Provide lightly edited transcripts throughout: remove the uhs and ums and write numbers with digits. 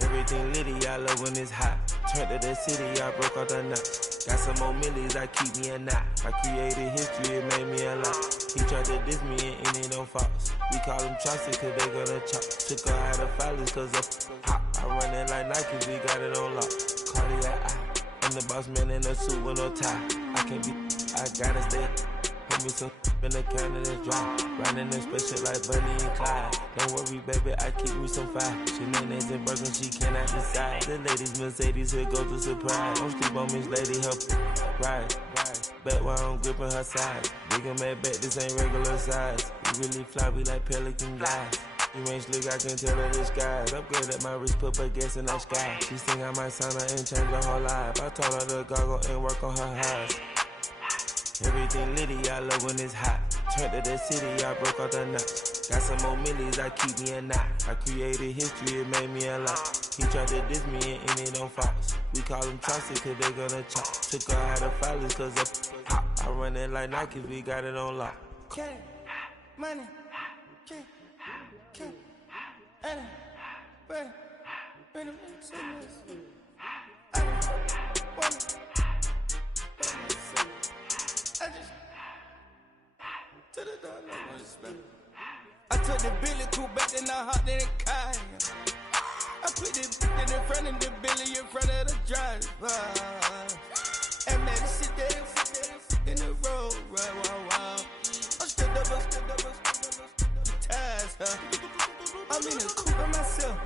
Everything litty, I love when it's hot. Turned to the city, I broke all the knots. Got some more millies, I keep me a knot. I created history, it made me a lot. He tried to diss me and it don't false. We call him Chaucer cause they gonna chop. Took her out of filers cause of hot. I run it like Nike, we got it on lock. Cardiac eye. I'm the boss man in a suit with no tie. I can't be, I gotta stay. Put me some in the can and it's dry. Riding in spaceship like Bunny and Clyde. Don't worry, baby, I keep me some fire. She names and broken, she cannot decide. The ladies Mercedes, here goes the surprise. Don't sleep on Miss Lady, help ride. Back while I'm gripping her side. Big and mad back, this ain't regular size. We really fly, we like pelican guys. You ain't slick, I can tell her the skies. Upgrade at my wrist, put her gas in the sky. She think I might sign her and change her whole life. I told her to goggle and work on her highs. Everything litty, I love when it's hot. Turned to the city, I broke all the knots. Got some more millies, I keep me a knot. I created history, it made me a lot. He tried to diss me and it don't false. We call him Chaucer cause they gonna chop. Took her out of filers cause of hot. I run it like Nike, we got it on lock. Cash, money, cash, money, money, money, I took the Billy coupe back and I hopped in the car. I put the in front of the Billy in front of the driver. And man, sit there in the road, right, wow. I'm still double, the tires, huh? I'm in the coupe by myself.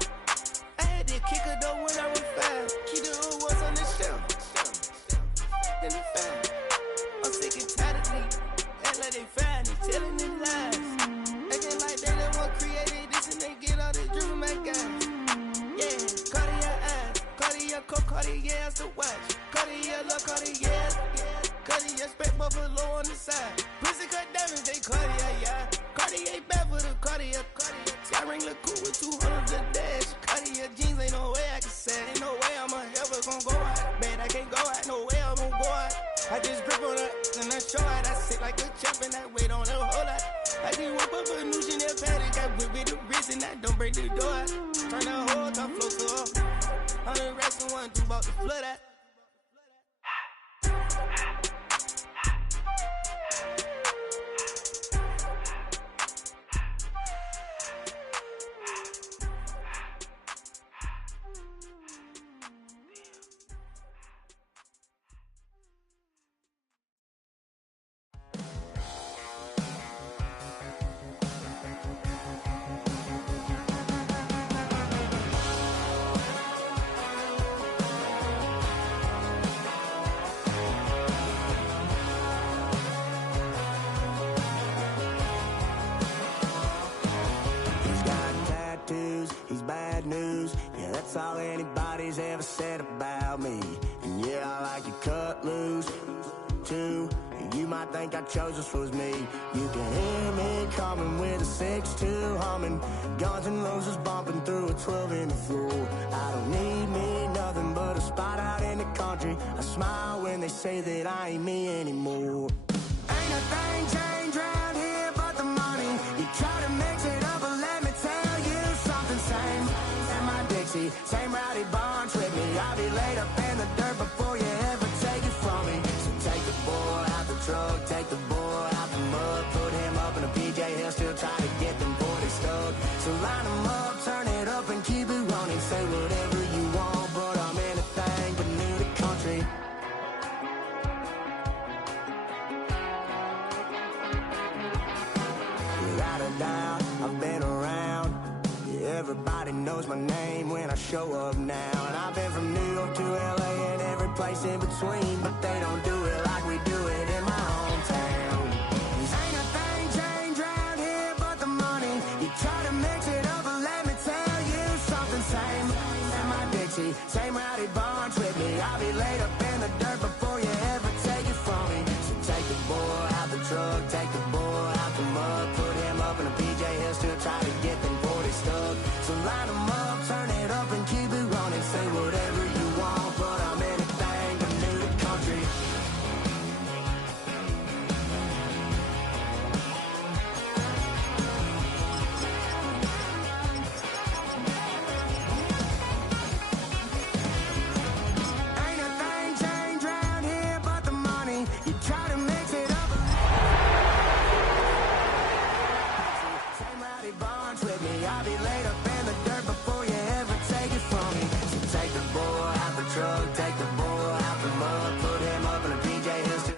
I had to kick her though when I was fast. Keep the old ones on the shelf. In the fan. I'm sick and tired of me. Act like they find it, telling them lies. Acting like they the one created this and they get all this driven my guys. Yeah, Cartier eyes, Cartier coat, Cartier ass the watch. Cartier love, Cartier, Cartier spec buffalo on the side. Pussy cut diamonds, they Cartier, yeah. Cartier bad for the Cartier. Sky ring look cool with 200 the dash. Cartier jeans, ain't no way I can say. Ain't no way I'm ever gonna go out. Man, I can't go out, no way I'm gonna go out. I just grip on her and I show out. I sit like a champ and I wait on her whole lot. I just whip up a new Chanel paddock. I whip with the wrist and I don't break the door out. Turn the whole top floor to off. 100 racks and 1, 2 about to flood out. That's all anybody's ever said about me. And yeah, I like you cut loose, too. You might think I chose this was me. You can hear me coming with a 6-2 humming. Guns and Roses bumping through a 12 in the floor. I don't need me nothing but a spot out in the country. I smile when they say that I ain't me anymore. Ain't a thing changed around here but the money. You try to mix it up, but let me tell you something. Same and my Dixie, same rowdy bunch with me. I'll be laid up in the dirt before you ever take it from me. So take the boy out the truck, take the boy out the mud, put him up in a PJ, he'll still try to get them 40 stuck. So line him up, turn it up and keep it running. Say whatever you want, but I'm anything but new to country. Without a doubt, I've been around. Yeah, everybody knows my name when I show up now. And I've been from New York to LA and every place in between, but they don't do it like we do it in my hometown. Ain't a thing changed around here but the money. You try to mix it up, but let me tell you something. Same and my Dixie, same rowdy bunch with me. I'll be laid up in the dirt before you ever take it from me. So take the boy out the truck, take the boy out the mud, put him up in a PJ, he'll still try to get them 40 stuck. So line them up, turn it up and keep it running. Say whatever you want, but I'm anything but new to country. Brody Barnes with me. I'll be laid up in the dirt before you ever take it from me. So take the bull out the truck, take the bull out the mud, put him up in a PJ Hill.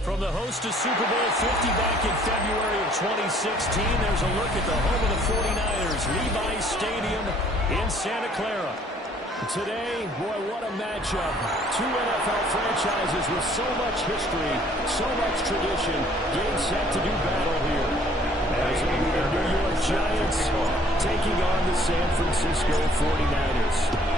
From the host to Super Bowl 50 back in February of 2016, there's a look at the home of the 49ers, Levi's Stadium in Santa Clara. Today, boy, what a matchup. Two NFL franchises with so much history, so much tradition, getting set to do battle here. As the New York Giants taking on the San Francisco 49ers.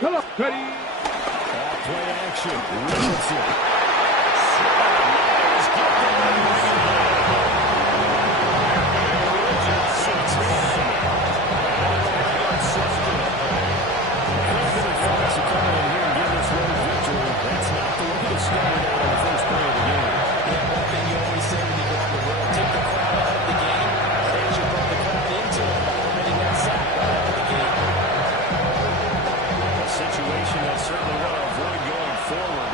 Come on, ready. Play action. Richardson. That's not the way to start it on the first play of the game. Yeah, one thing you always say when you go on the road, take the crowd out of the game. They should bring the crowd into it by permitting that sack right out of the game. A situation they certainly want to avoid going forward.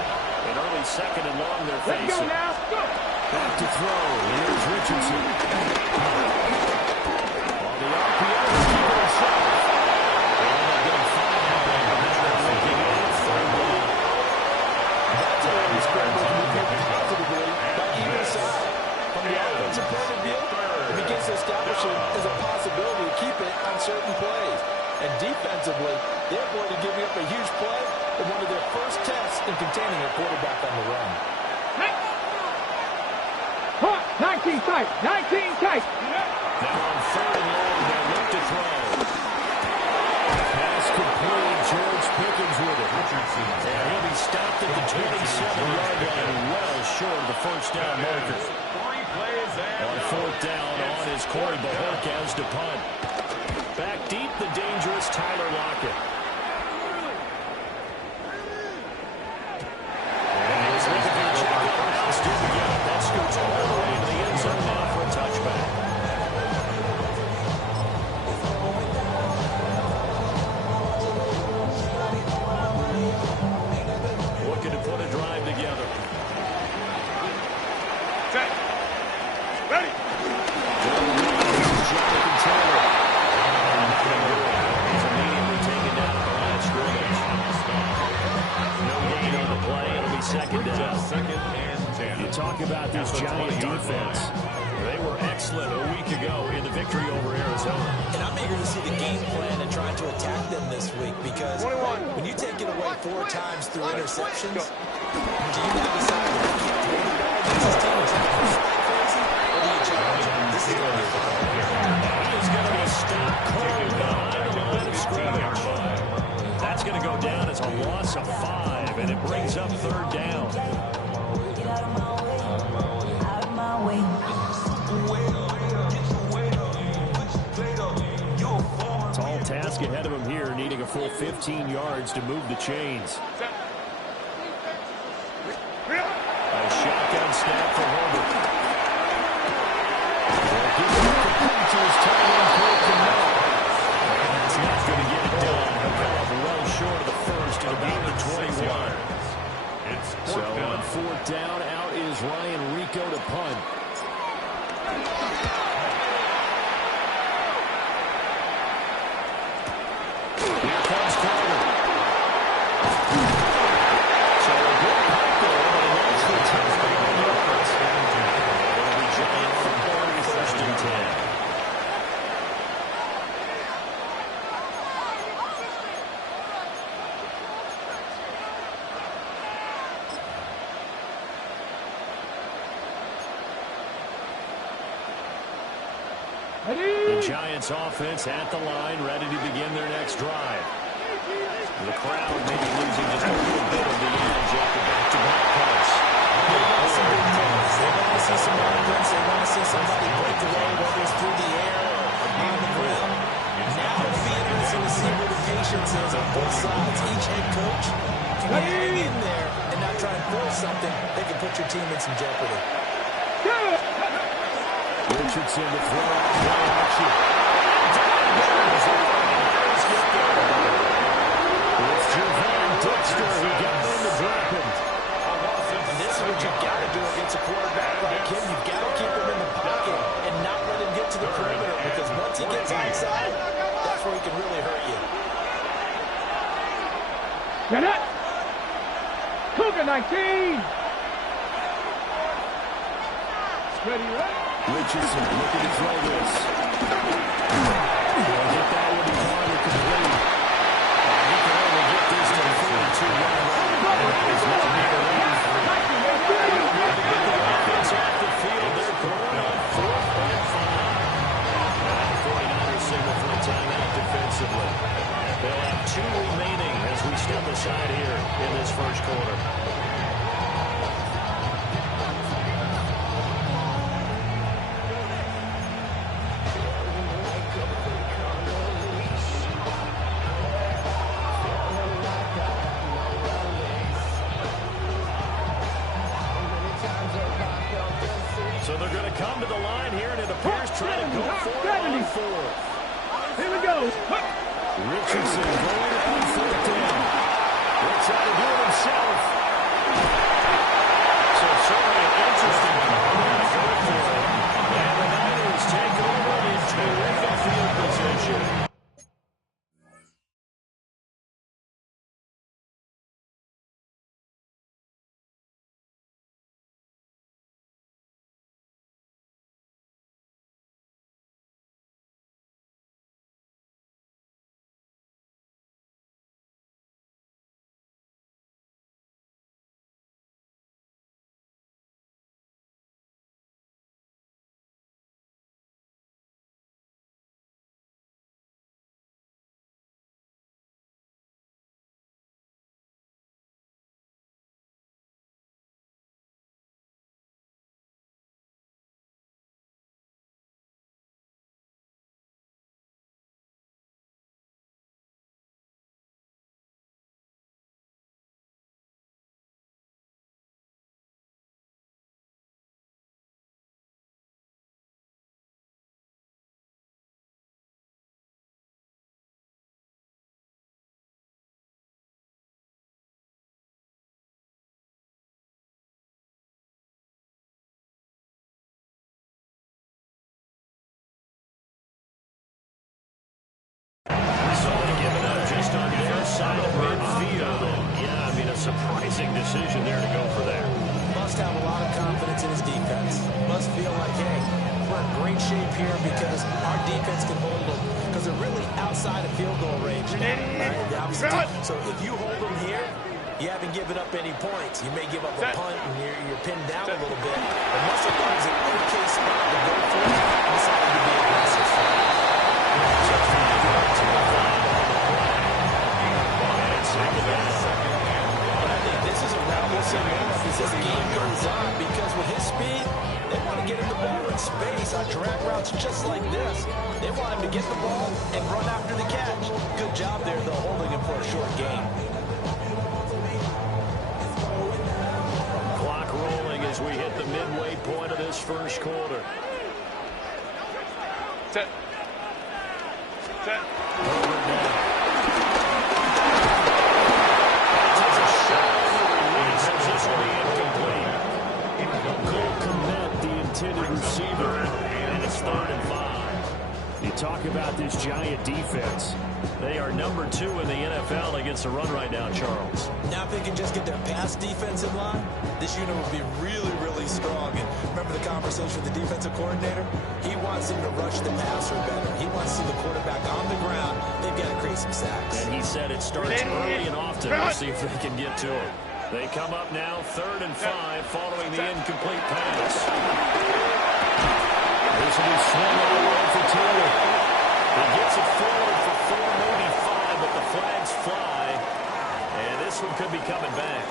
An early second and long they're facing. Let's go now. Go. Back to throw. Here's Richardson. On the RPO, he's keeping it safe. They end up getting 5 out there. They're making it third down. That's a way to scramble to move people positively by either side. From the offensive point of view, it begins to establish it as a possibility to keep it on certain plays. And defensively, they're going to give you up a huge play in one of their first tests in containing a quarterback on the run. 19 tight. 19 tight. Now on third and long, they look to throw. Pass complete. George Pickens with it. And he'll be stopped at the 27-yard line, well short of the first down marker. On fourth down, on is Corey Bajorquez to punt. Back deep, the dangerous Tyler Lockett. And here's Lincoln Jackson. Bounced in again. That scoots all the way into the end zone now for a touchback. Looking to put a drive together. Set. Ready. Jonathan Taylor. He's immediately taken down at the line of scrimmage. No gain on the play. It'll be second down. Second and 10. You talk about this Giant defense. They were excellent a week ago in the victory over Arizona. And I'm eager to see the game plan and try to attack them this week because when you take it away 4 times through interceptions, do you now decide that you can't throw the ball against this team and try to fly crazy, or do you challenge them? This is going to be a foul. He's going to be stopped cold behind the line of scrimmage. That's going to go down as a loss of 5, and it brings up third down. Out of my way. gaining a full 15 yards to move the chains. A shotgun snap for Herbert. They're giving it complete to his tight end, Cole Kmet. That's not going to get it done. He'll come up well short of the first at about the 21. So on fourth down, out is Ryan Rico to punt. Here comes Carter. So a good punt there, but a nice return for 9 yards. It'll be Giant football, first and 10. The Giants offense at the line, ready to begin their next drive. The crowd may be losing just a little bit of the edge after back-to-back punts. They want some big plays. They want to see some offense. They want to see somebody break away, whether it's through the air or on the ground. Now it'll be interesting to see where the patience is on both sides. Each head coach can hang in there and not try and force something that can put your team in some jeopardy. Richardson to throw out play action. It's Javon Dexter who got in to drop him. And this is what you've got to do against a quarterback like him. You've got to keep him in the pocket and not let him get to the perimeter, because once he gets outside, that's where he can really hurt you. Get it! Cougar 19! Ready, ready? Richardson looking to throw this. He'll get that one to Carter complete. He can only get this to the 42-yard line. There's nothing to go in for. Get the offense off the field. They're going on 4th and 5. The 49ers signal for a timeout defensively. They'll have 2 remaining as we step aside here in this first quarter. So they're going to come to the line here, and it appears trying to go for it on 4th. Here we go. Richardson going on 4th down. He'll try to do it himself. So certainly an interesting call on 4th for him. And the Niners take over in terrific field position. So they're giving up just on their side of midfield. Yeah, I mean, a surprising decision there to go for that. Must have a lot of confidence in his defense. Must feel like, hey, we're in great shape here because our defense can hold them, because they're really outside of field goal range. Right? So if you hold them here, you haven't given up any points. You may give up a punt and you're pinned down a little bit. But must have thought it was an okay spot to go for it and decided to be aggressive. But I think this is a route we'll see more of as this game goes on, because with his speed, they want to get him the ball in space on drag routes just like this. They want him to get the ball and run after the catch. Good job there, though, holding him for a short gain. Clock rolling as we hit the midway point of this first quarter. Set. Set. Herbert now. Intended receiver, and it's 3rd and 5. You talk about this Giant defense. They are number 2 in the NFL against the run right now, Charles. Now if they can just get their pass defense in line, this unit will be really, really strong. And remember the conversation with the defensive coordinator? He wants them to rush the passer better. He wants to see the quarterback on the ground. They've got to create some sacks. And he said it starts early and often. We'll see if they can get to him. They come up now 3rd and 5 following the incomplete pass. This will be swung all the way for Taylor. He gets it forward for 4, maybe 5, but the flags fly. And this one could be coming back.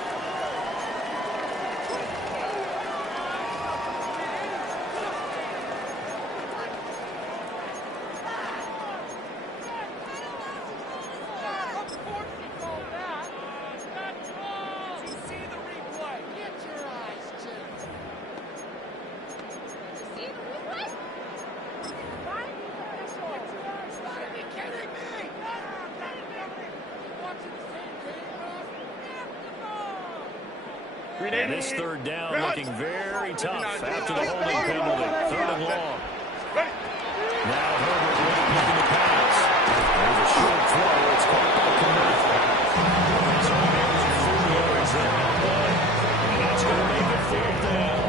And this 3rd down looking very tough after the holding penalty. 3rd and long. Now Herbert looking to pass. There's a short throw. It's caught by Kmet. So there's 4 yards there on play. And that's going to make it 4th down.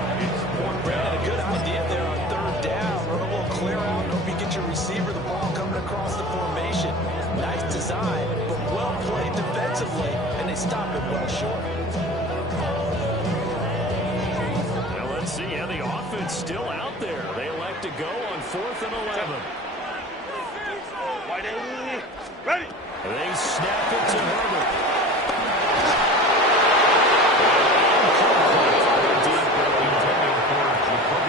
Brandon, a good idea there on 3rd down. Run a little clear out. Hope you get your receiver the ball coming across the formation. Nice design, but well played defensively. And they stop it well short. See, yeah, the offense still out there. They elect to go on 4th and 11. Ready. They snap it to Herbert.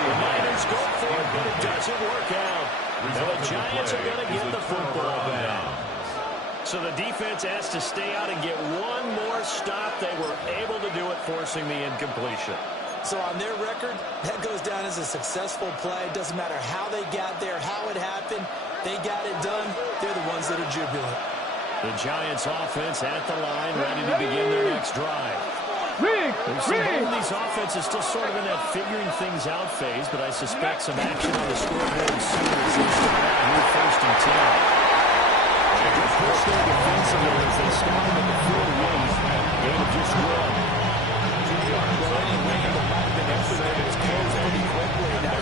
The Niners go for it, but it doesn't work out. Now the Giants are going to get the football back. So the defense has to stay out and get one more stop. They were able to do it, forcing the incompletion. So on their record, that goes down as a successful play. It doesn't matter how they got there, how it happened. They got it done. They're the ones that are jubilant. The Giants offense at the line, ready to begin their next drive. We've seen both of these offenses still sort of in that figuring things out phase, but I suspect some action on the scoreboard soon as they start out here 1st and 10. A good push there defensively as they started at the 48. Game of just 1.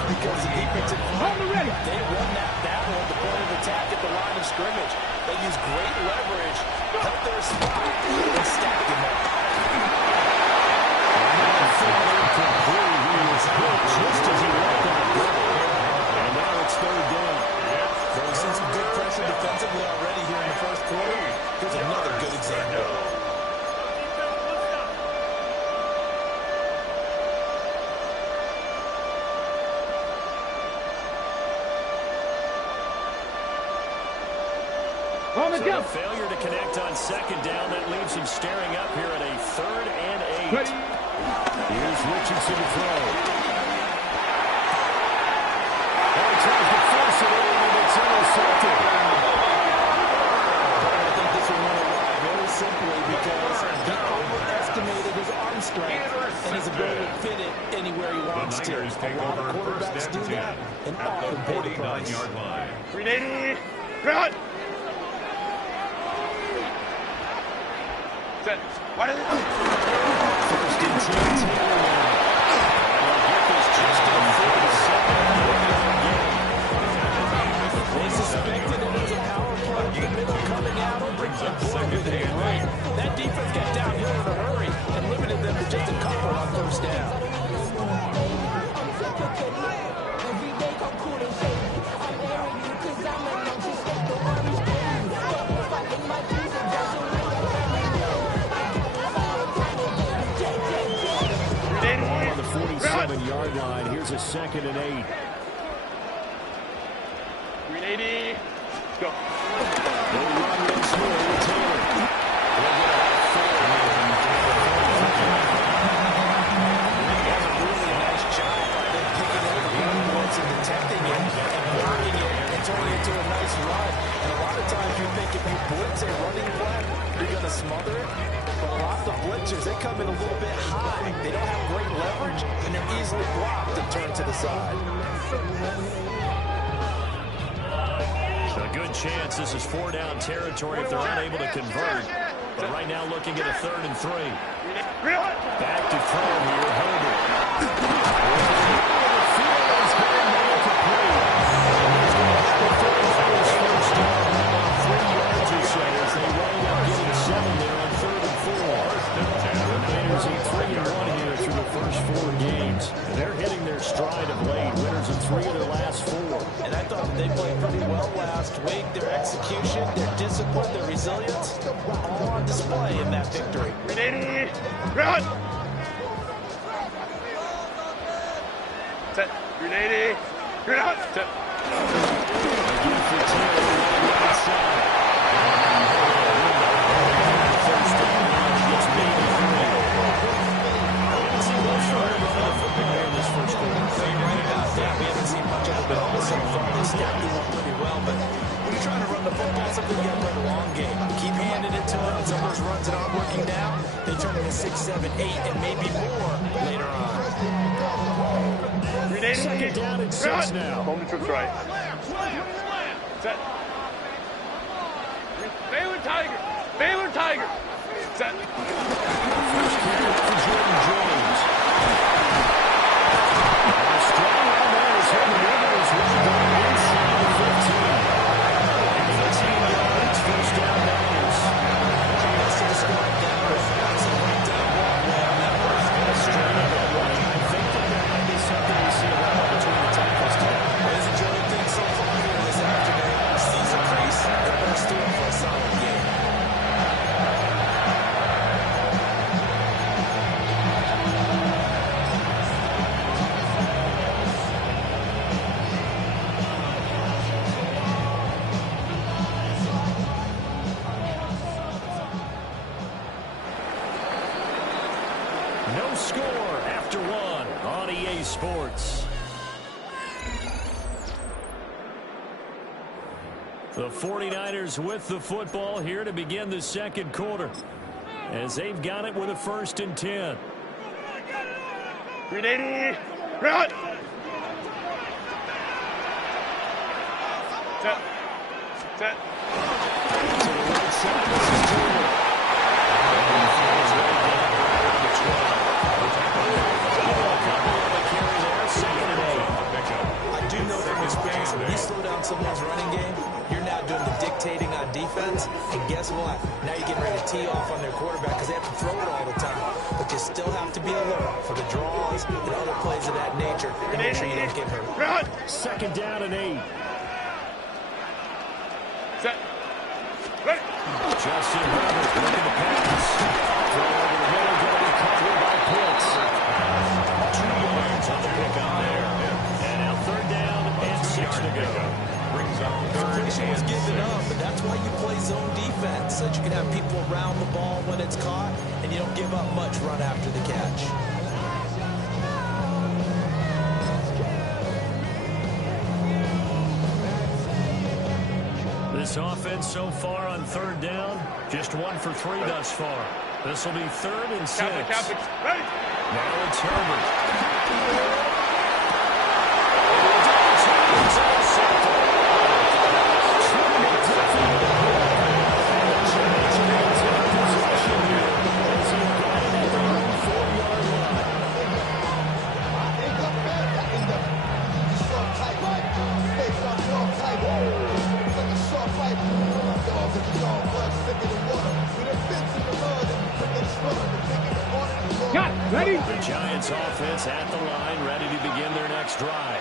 Because the defensive ready. They won that battle at the point of attack at the line of scrimmage. They used great leverage, held their spot, and stacked him up. He was hit just as he left on the dribble. And now it's 3rd down. They've seen some good pressure defensively already here in the first quarter. Here's another good example. So a failure to connect on 2nd down. That leaves him staring up here at a 3rd and 8. Ready. Here's Richardson to throw. He tries to force it in, and it's intercepted. I think this will win a lot very simply because he overestimated his arm strength and his ability to fit it anywhere he wants to. A lot of quarterbacks do that and often pay the price. Ready. Cut. Set. What is it? 1st and 10. They suspected it was a power play. The middle coming out. That defense got down here in a hurry and limited them to just a couple on 1st down. On the 47-yard line, here's a 2nd and 8. 380. Go. They run once more with Taylor. They'll get a four. That's a really nice job by them picking up the running blitz and detecting it and blocking it and turning it into a nice run. And a lot of times you think if you blitz a running play, you're going to smother it. But a lot of the blitzers, they come in a little bit high. They don't have great leverage, and they're easily blocked and turned to the side. A good chance this is 4-down territory if they're unable to convert. But right now looking at a 3rd and 3. Back to throw here, Herbert. The field is going to make a play. He's going to have a first down, about 3 yards or so as they wind up getting 7 there on 3rd and 4. The Niners in 3-1 here through the first 4 games. They're hitting their stride of late. Winners in 3 of their last 4. And I thought they played pretty well last week. Their execution, their discipline, their resilience, all on display in that victory. 380. Run. Set. 380. Run. Set. Again for Taylor on the right side. First down now, he gets maybe 3. We haven't seen much from him running the football in this first quarter. You're right about that. We haven't seen much of it, but also far they stacked the one pretty well. But when you're trying to run the football, something you got to play the long game. Keep handing it to them, and some of those runs that aren't working now, they turn into 6, 7, 8, and maybe more later on. 380. Second down and 6 now. Home to trips right. Set. Baylor Tiger. Baylor Tiger. Set. First carry for Jordan James. A strong run there as Herbert Rivers will go inside the 15. 18 yards, first down Niners. That's to describe that was a right down walkway on that first one. Straight up at one. I think that there might be something we see around between the tackles today. Ladies and gentlemen, things so far here this afternoon. Season crease, the best doing for a solid game. No score after 1 on EA Sports. The 49ers with the football here to begin the second quarter as they've got it with a 1st and 10. 380. Run. Set. Set. To the right side, this is Taylor. And he falls right down around the 12. A couple on the carry there, 2nd and 8. I do know from experience, when you slow down someone's running game, you're now doing the dictating on defense, and guess what? Now you're getting ready to tee off on their quarterback because they have to throw it all the time. But you still have to be alert for the draws and other plays of that nature and make sure you don't get hurt. Run. 2nd down and 8. Set. Ready. Justin Herbert looking to pass. Throw over the middle, going to be covered by Pitts. 2 yards on the pick on there. And now 3rd down and 6 to go. Brings up Completion was given up, but that's why you play zone defense, so that you can have people around the ball when it's caught, and you don't give up much run after the catch. This offense so far on 3rd down, just 1 for 3 thus far. This will be 3rd and 6. Ready. Now it's Herbert. The Giants offense at the line, ready to begin their next drive.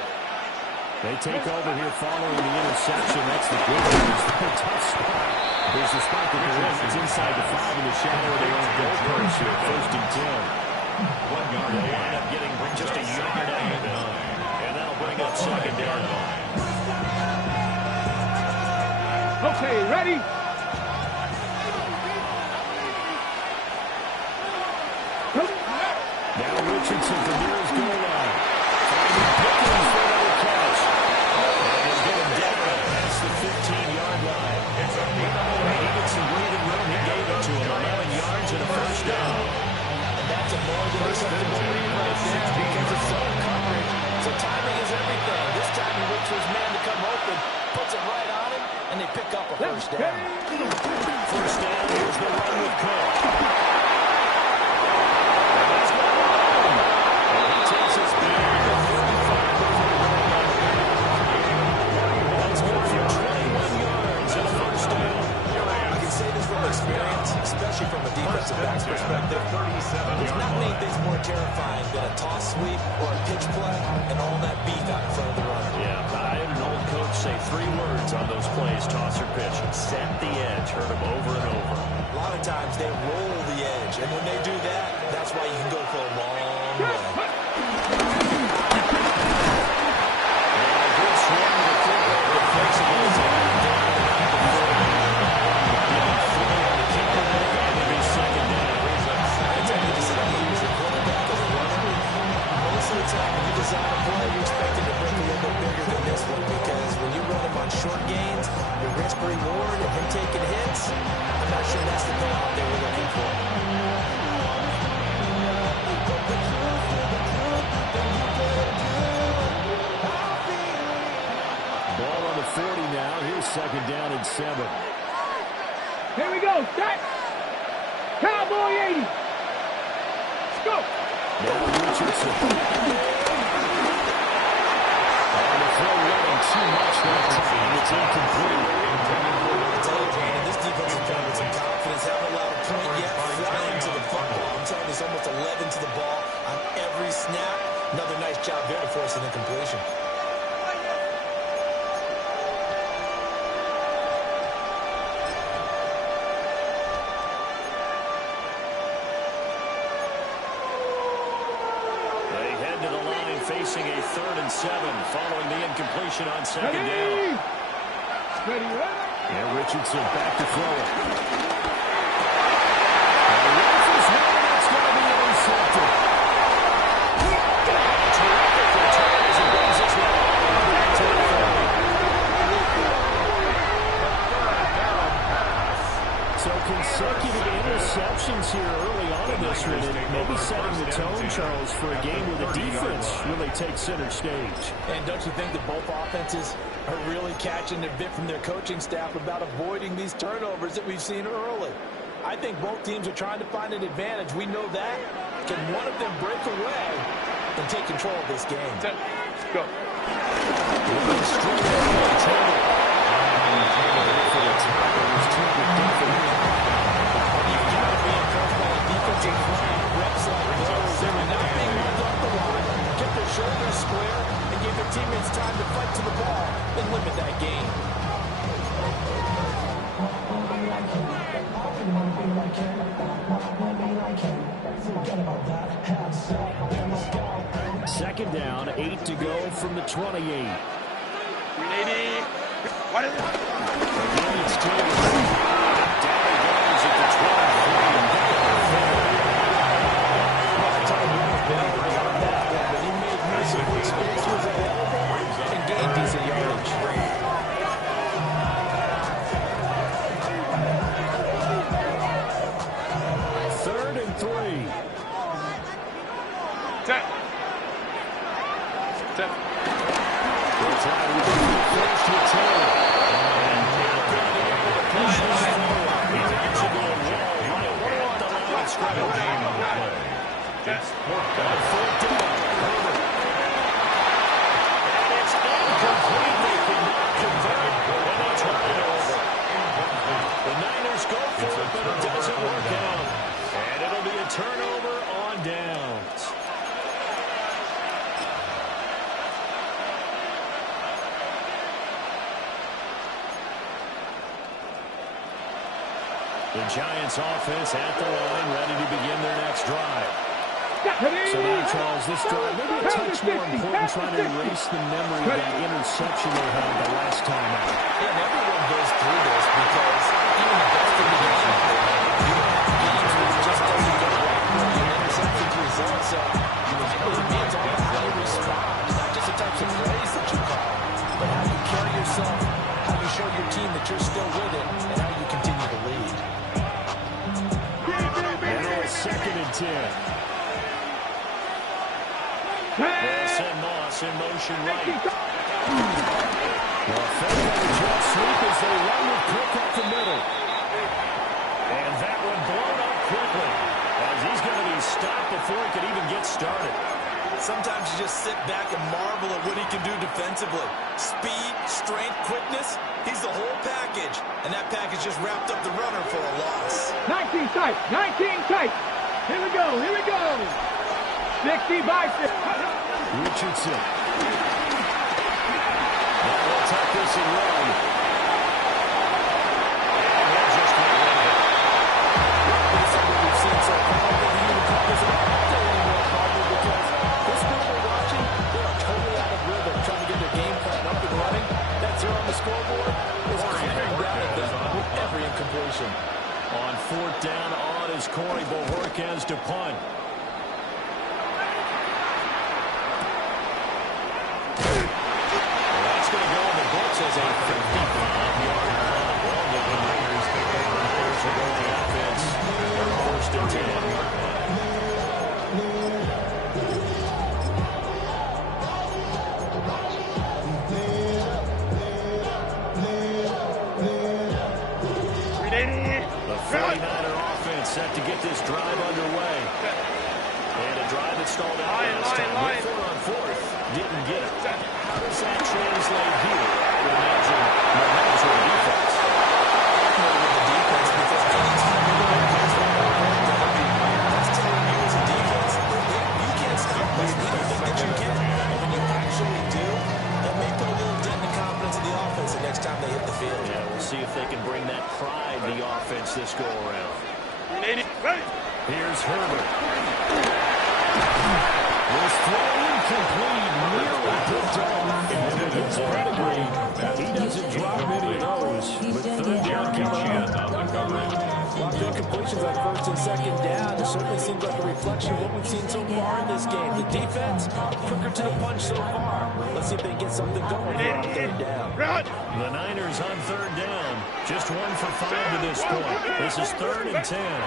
They take over here following the interception. That's the good news. The tough spot. There's the spot that they're in. It's inside the 5 in the shadow of their own goalpost here. 1st and 10. 1 yard. They wind up getting just a yard out of it. And that'll bring up 2nd down. Okay, ready? Now Richardson from near his goal line. Finding Pickens for another catch. And he'll get him down past the 15-yard line. He needed some breathing room. He gave it to him. 11 yards and a first down. And that's a more than acceptable lead right there because it's zone coverage. So timing is everything. This time he waits for his man to come open, puts it right on him, and they pick up a first down. First down, here's the run with Cook. Experience, especially from a defensive back's perspective. There's not many things more terrifying than a toss sweep or a pitch play and all that beef out in front of the runner. Yeah, I had an old coach say 3 words on those plays, toss or pitch. Set the edge, heard them over and over. A lot of times they roll the edge, and when they do that, that's why you can go for a long way. A good swing to the football defensively. Design a play, you expect it to break a little bit bigger than this one because when you run him on short gains, your risk reward and him taking hits, I'm not sure that's the payoff they were looking for. Ball on the 40 now. Here's second down and 7. Here we go. Set. Cowboy 80. Let's go. Now Richardson. Throw running too much that time. It's incomplete. I tell you, Brandon, this defense is playing with some confidence. Haven't allowed a point yet. Flying to the football. I'm telling you, it's almost 11 to the ball on every snap. Another nice job there to force an incompletion. Facing a 3rd and 7 following the incompletion on second down. Ready, ready. Yeah, Richardson back to throw it. Rifles one, it's going to be intercepted. Terrific return as it brings us back to the 30. So consecutive interceptions here early on in this one, and maybe setting the tone, Charles, for a game where the defense really takes center stage. And don't you think that both offenses are really catching a bit from their coaching staff about avoiding these turnovers that we've seen early? I think both teams are trying to find an advantage. We know that. Can one of them break away and take control of this game? Let's go. Shoulders square and give their teammates time to fight to the ball and limit that game. Second down, 8 to go from the 28. 380. What is it? Again, it's Taylor. Down he goes at the 12. Space was available and gained decent yardage. 3rd and 3. 10. They'll try to first with Taylor. He's actually going well right at the line of scrimmage. It's 4th down. Incomplete. They cannot convert when they turn it over. The Niners go for it, but it doesn't work out. And it'll be a turnover on downs. The Giants offense at the line, ready to begin their next drive. So now, Charles, this drive maybe a touch more important, trying to erase the memory of that interception they had the last time out. Yeah, and everyone goes through this because even the best in the game, games where it just doesn't go right for you, and interceptions result. So it means all about how you respond, not just the types of plays that you call, but how you carry yourself, how you show your team that you're still with it, and how you continue to lead. Now it's 2nd and 10. They'll send Moss in motion right. Well, fake on the jet sweep as they run with Cook up the middle. And that one blown up quickly as he's going to be stopped before he could even get started. Sometimes you just sit back and marvel at what he can do defensively. Speed, strength, quickness, he's the whole package. And that package just wrapped up the runner for a loss. 19 tight, 19 tight. Here we go, here we go. 60 by 50. Richardson. Now they'll tuck this and run. And they'll just get rid of it. Based on what we've seen so far, I think the unit covers it not there anymore, probably because this group we're watching, they are totally out of rhythm, trying to get their game plan up and running. That zero on the scoreboard is clearing down at them with every incompletion. On 4th down, on is Corey Bohorquez to punt. That's going to go in the books as a 55-yard run. Well, the Raiders take over the first of the offense. 1st and 10. The 49er offense set to get this drive underway. And a drive that stalled out last time. Went for it on 4th. Didn't get it. How does that translate here? I would imagine momentum for the defense. With the defense, because anytime you're going to pass that ball that's telling you as a defense, you can't stop us. We don't think that you can. And when you actually do, that may put a little dent in the confidence of the offense the next time they hit the field. Yeah, we'll see if they can bring that pride to the offense this go-around. Here's Herbert. This throw incomplete, nearly picked off. And his pedigree, he doesn't drop many of those. With 3rd down coming up. A lot of incompletions on 1st and 2nd down. It certainly seems like a reflection of what we've seen so far in this game. The defense, quicker to the punch so far. Let's see if they can get something going here on 3rd down. The Niners on 3rd down. Just 1 for 5 to this point. This is 3rd and 10.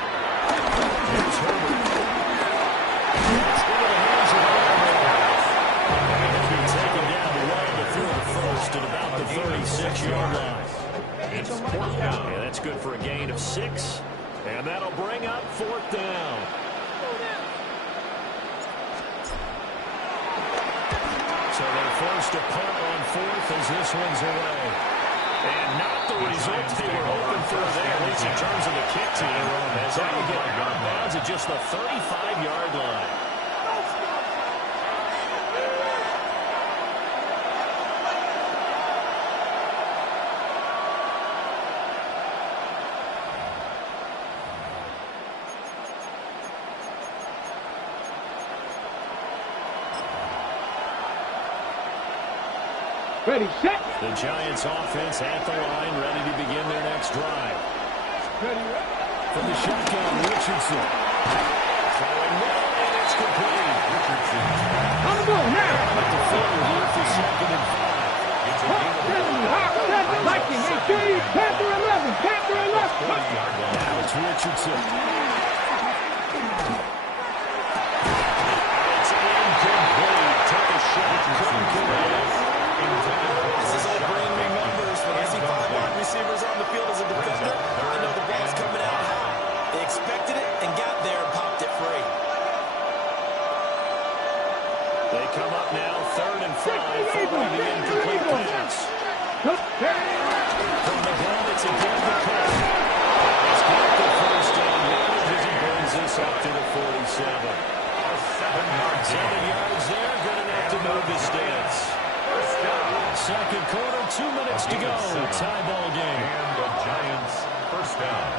Here's Herbert. It's into the hands of and he'll be taken down well before the first at about the 36-yard line. It's 4th down. Yeah, that's good for a gain of 6. And that'll bring up 4th down. So they're forced to punt on 4th as this one's away. And not the result they were hoping for there, at least in terms of the kick team. As that will get out of bounds at just the 35-yard line. Ready, set. The Giants offense at the line, ready to begin their next drive. Ready, From the shotgun, Richardson. Throwing well, and it's complete. Richardson. on the ball now. At the field here for 2nd and 5. Viking 18, Panther 11, Panther 11. Now it's Richardson. It's incomplete. Took a shot, couldn't connect. This is all brand new numbers. When I see 5 wide receivers on the field as a defender, I know the ball's coming out high. They expected it and got there and popped it free. They come up now, 3rd and 5, following the incomplete pass. From the ground, it's again the Cook. He's got the first down as he brings this up to the 47. 7 yards there, good enough to move the stance. 2nd quarter, 2 minutes to go. Tie ball game. And the Giants first down.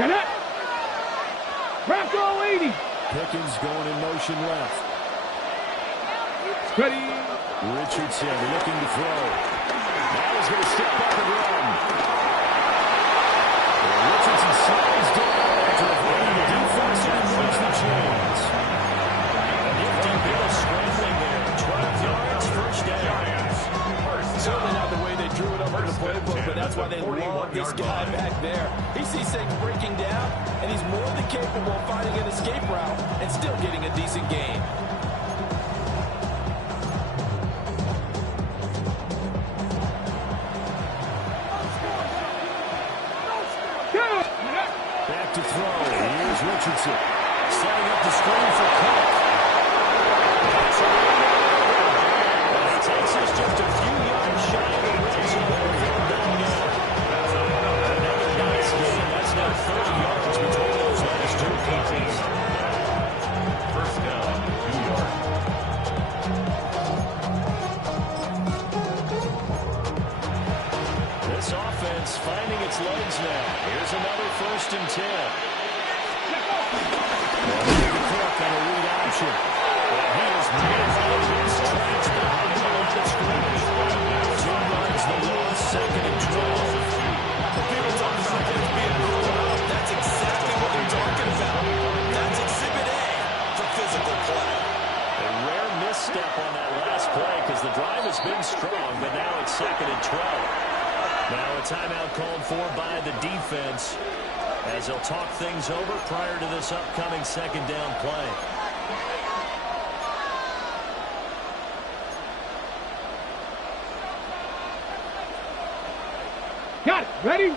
Get it. Bronco 80. Pickens going in motion left. Ready. Richardson looking to throw. Now he's going to step up and run. Richardson slides down after avoiding the defense and moves the chains. Nifty Bill scrambling there. 12 yards, first down. Certainly not the way they drew it up in the playbook, but that's why they love this guy back there. He sees things breaking down, and he's more than capable of finding an escape route and still getting a decent gain. Back to throw. Here's Richardson. Setting up the screen for Cook. It takes us just a few yards shy of the red zone. Another nice game. That's now 30 yards between those last two teams. First down, 2 yards. This offense finding its legs now. Here's another 1st and 10. Cook on a read option. Well, he is manually mistraced behind the line of scrimmage. 2 yards the loss, 2nd and 12. People talk about this being grown up. That's exactly what they're talking about. That's Exhibit A for physical play. A rare misstep on that last play because the drive has been strong, but now it's 2nd and 12. Now a timeout called for by the defense as they'll talk things over prior to this upcoming 2nd down play. Got it. Ready?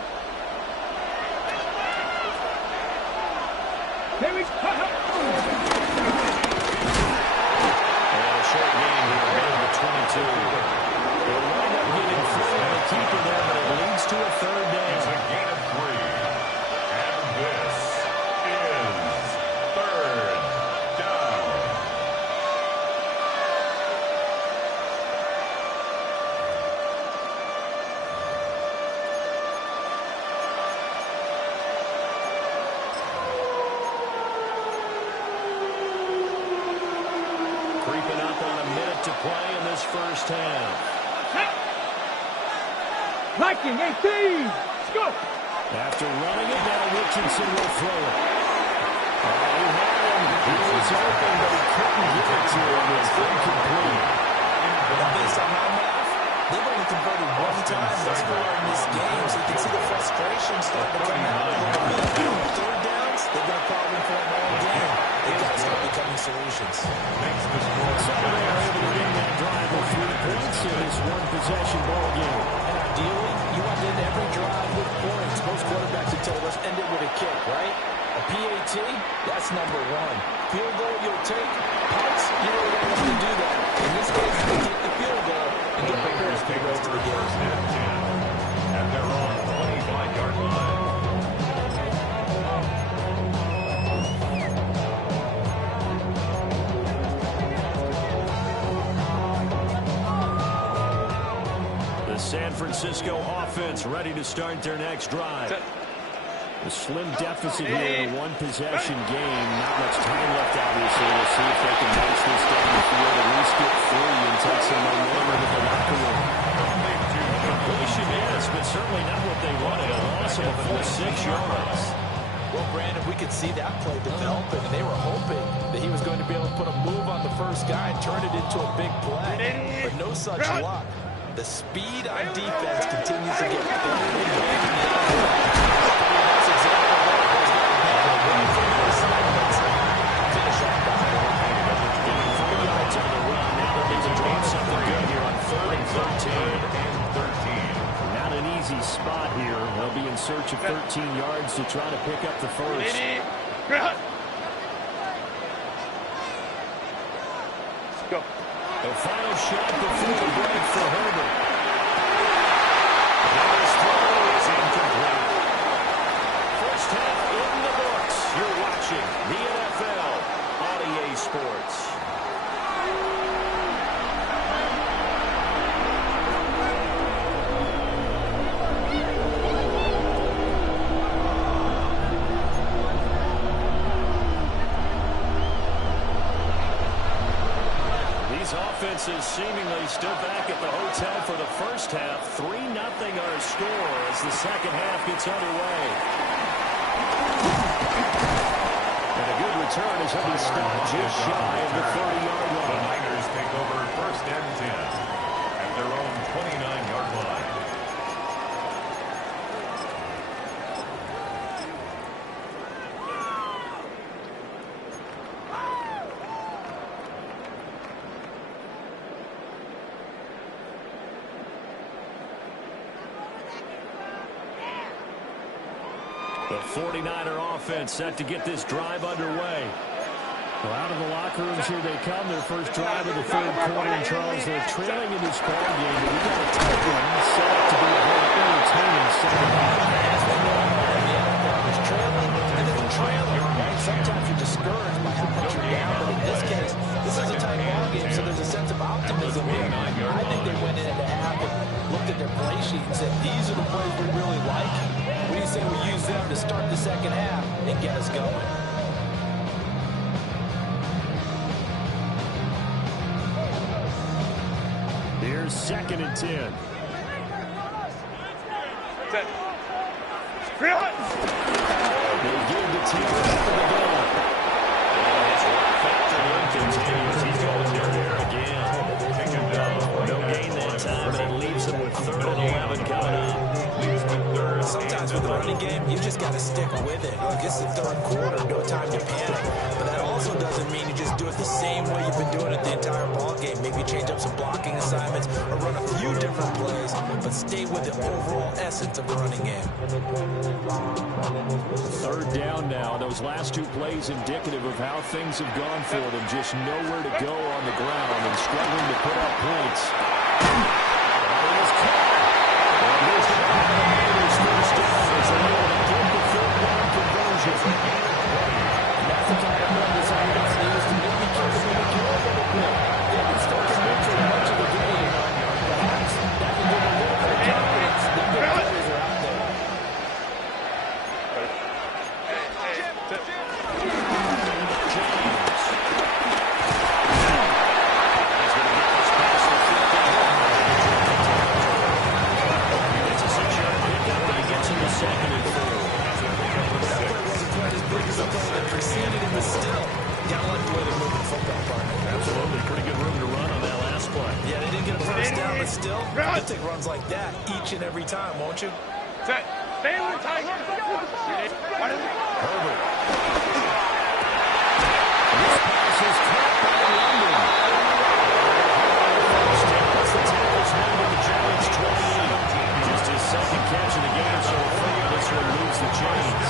Here we go. And a short gain here, down to 22. They'll wind up getting through on the keeper there, but it leads to a 3rd down. It's a gain of 3. And this is 3rd down. Creeping up on a minute to play in this first half. Viking 18. Let's go. After running it, now Richardson will throw it. He had him. He was open, but he couldn't get it to him. It's incomplete. Based on my math, they've only converted 1 time thus far in this game, so you can see the frustration starting to come out a little bit. 3rd downs, they've been a problem for them all game. They've got to start becoming solutions. Makes the score. So they are able to win that drive with 3 points in this one-possession ball game. And ideally, you want to end every drive with points. Most quarterbacks have told us end it with a kick, right? A PAT, that's number 1. Field goal you'll take. Punts, you really don't want to do that. In this case, you take the field goal and get prepared for the rest of the game. First and 10. And they're on the 25-yard line. The San Francisco offense ready to start their next drive. A slim deficit here in a one-possession game. Not much time left, obviously. We'll see if they can march this down the field, at least get free and take some momentum to the locker room. Completion is, but certainly not what they wanted. A loss of a full 6 yards. Well, Brandon, we could see that play developing, and they were hoping that he was going to be able to put a move on the first guy and turn it into a big play. But no such luck. The speed on defense continues to get better. Not an easy spot here. They'll be in search of 13 yards to try to pick up the first. Let's go. The final shot before the break for Herbert. His throw is incomplete. First half in the books. You're watching the NFL on EA Sports. offenses seemingly still back at the hotel for the first half. 3-0 our score as the second half gets underway. And a good return as he'll be stopped just shy of the 30-yard line. The Niners take over first and 10 at their own 29-yard line. The 49er offense set to get this drive underway. Well, out of the locker rooms here they come. Their first drive of the third quarter. And Charles, they're trailing in this ball game. But we've got a tight one set up to be a very entertaining second half. It's trailing and it's trailing, right? Sometimes you're discouraged by how much you're down. But in this case, this is a tight ball game, so there's a sense of optimism here. I think they went into half and looked at their play sheet and said, these are the plays we really like. What do you say we use them to start the second half and get us going? Here's 2nd and 10. They give the team after the ball. It's right after continues. He's going there again. No gain that time, and it leaves him with 3rd and 11 coming up. Sometimes with the running game, you just got to stick with it. Look, it's the third quarter, no time to panic. But that also doesn't mean you just do it the same way you've been doing it the entire ball game. Maybe change up some blocking assignments or run a few different plays, but stay with the overall essence of the running game. 3rd down now. Those last 2 plays indicative of how things have gone for them. Just nowhere to go on the ground and struggling to put up points. First down as they able to get the 3rd down conversion. And that's the kind of play this offense needs to maybe kick them in the kill a little bit. They can still commit to much of the game. Perhaps that can give them a little bit of confidence. The big players are out there. Still, you'll take runs like that each and every time, won't you? Stay on time. Herbert. This pass is caught by London. The tackle's made with the Giants 28. Just his 2nd catch of the game so far. This one moves the chains.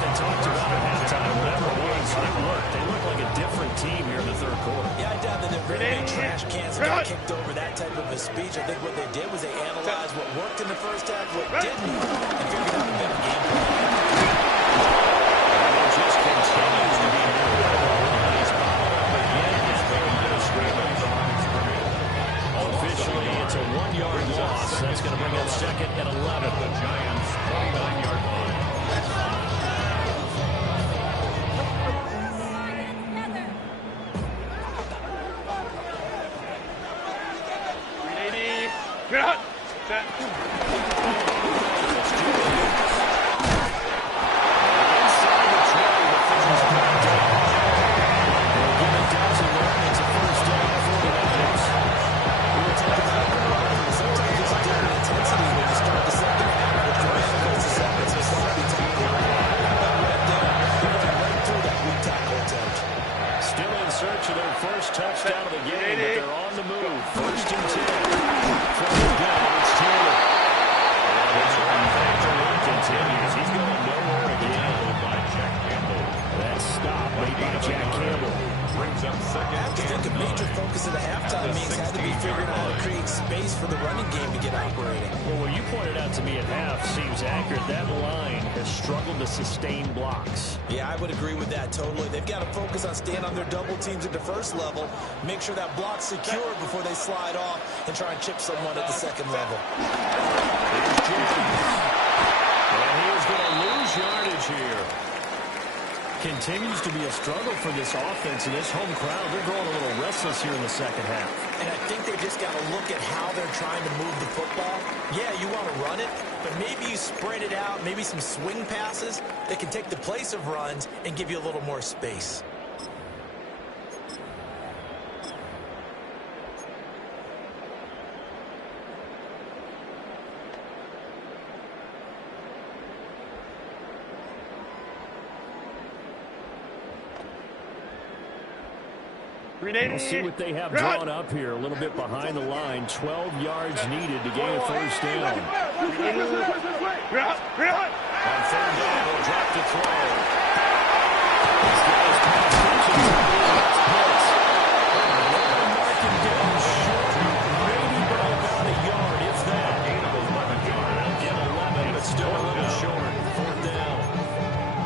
They talked about it at halftime. Whatever it was, it worked. They look like a different team here in the 3rd quarter. Yeah, I doubt that they're really big trash cans and got kicked over, that type of a speech. I think what they did was they analyzed what worked in the first half, what didn't, and figured out a better game plan. It just continues to be moved. He's followed up again as they line of scrimmage. Officially, it's a 1-yard loss. That's going to bring up 2nd and 11. The Giants' 29-yard line. Touchdown of the game, but they're on the move. 1st and 10. From the gun, it's Taylor. This run continues. He's going nowhere again. By Jack Campbell. That stop made by Jack Campbell. Brings up 2nd. I have to think a major focus of the halftime means had to be figuring out how to create space for the running game to get operating. Well, what you pointed out to me at half seems accurate. That line has struggled to sustain blocks. Yeah, I would agree with that totally. They've got to focus on staying on their double teams at the first level, make sure that block's secure before they slide off and try and chip someone at the 2nd level. Here's James. And he is going to lose yardage here. Continues to be a struggle for this offense and this home crowd. They're growing a little restless here in the second half. And I think they just got to look at how they're trying to move the football. Yeah, you want to run it, but maybe you spread it out, maybe some swing passes that can take the place of runs and give you a little more space. We'll see what they have drawn up here. A little bit behind the line. 12 yards needed to gain a first down. On third down, we'll drop to throw. This guy's marking down short. Maybe by about a yard, if that. Get 11, but still a little short. Fourth down.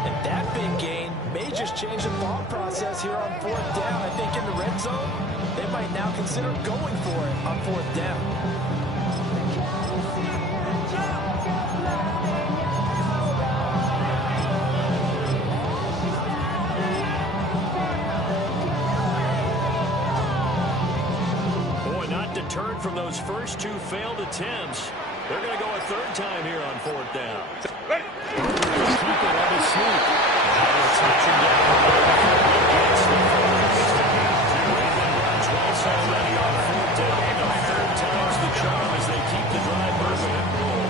And that big gain may just change the thought process here on fourth down. I think in the red zone, they might now consider going for it on fourth down. Boy, not deterred from those first two failed attempts. They're going to go a third time here on fourth down. Keep it on the sneak. Touching down. Twice already on fourth down. A third time's the charm as they keep the drive moving.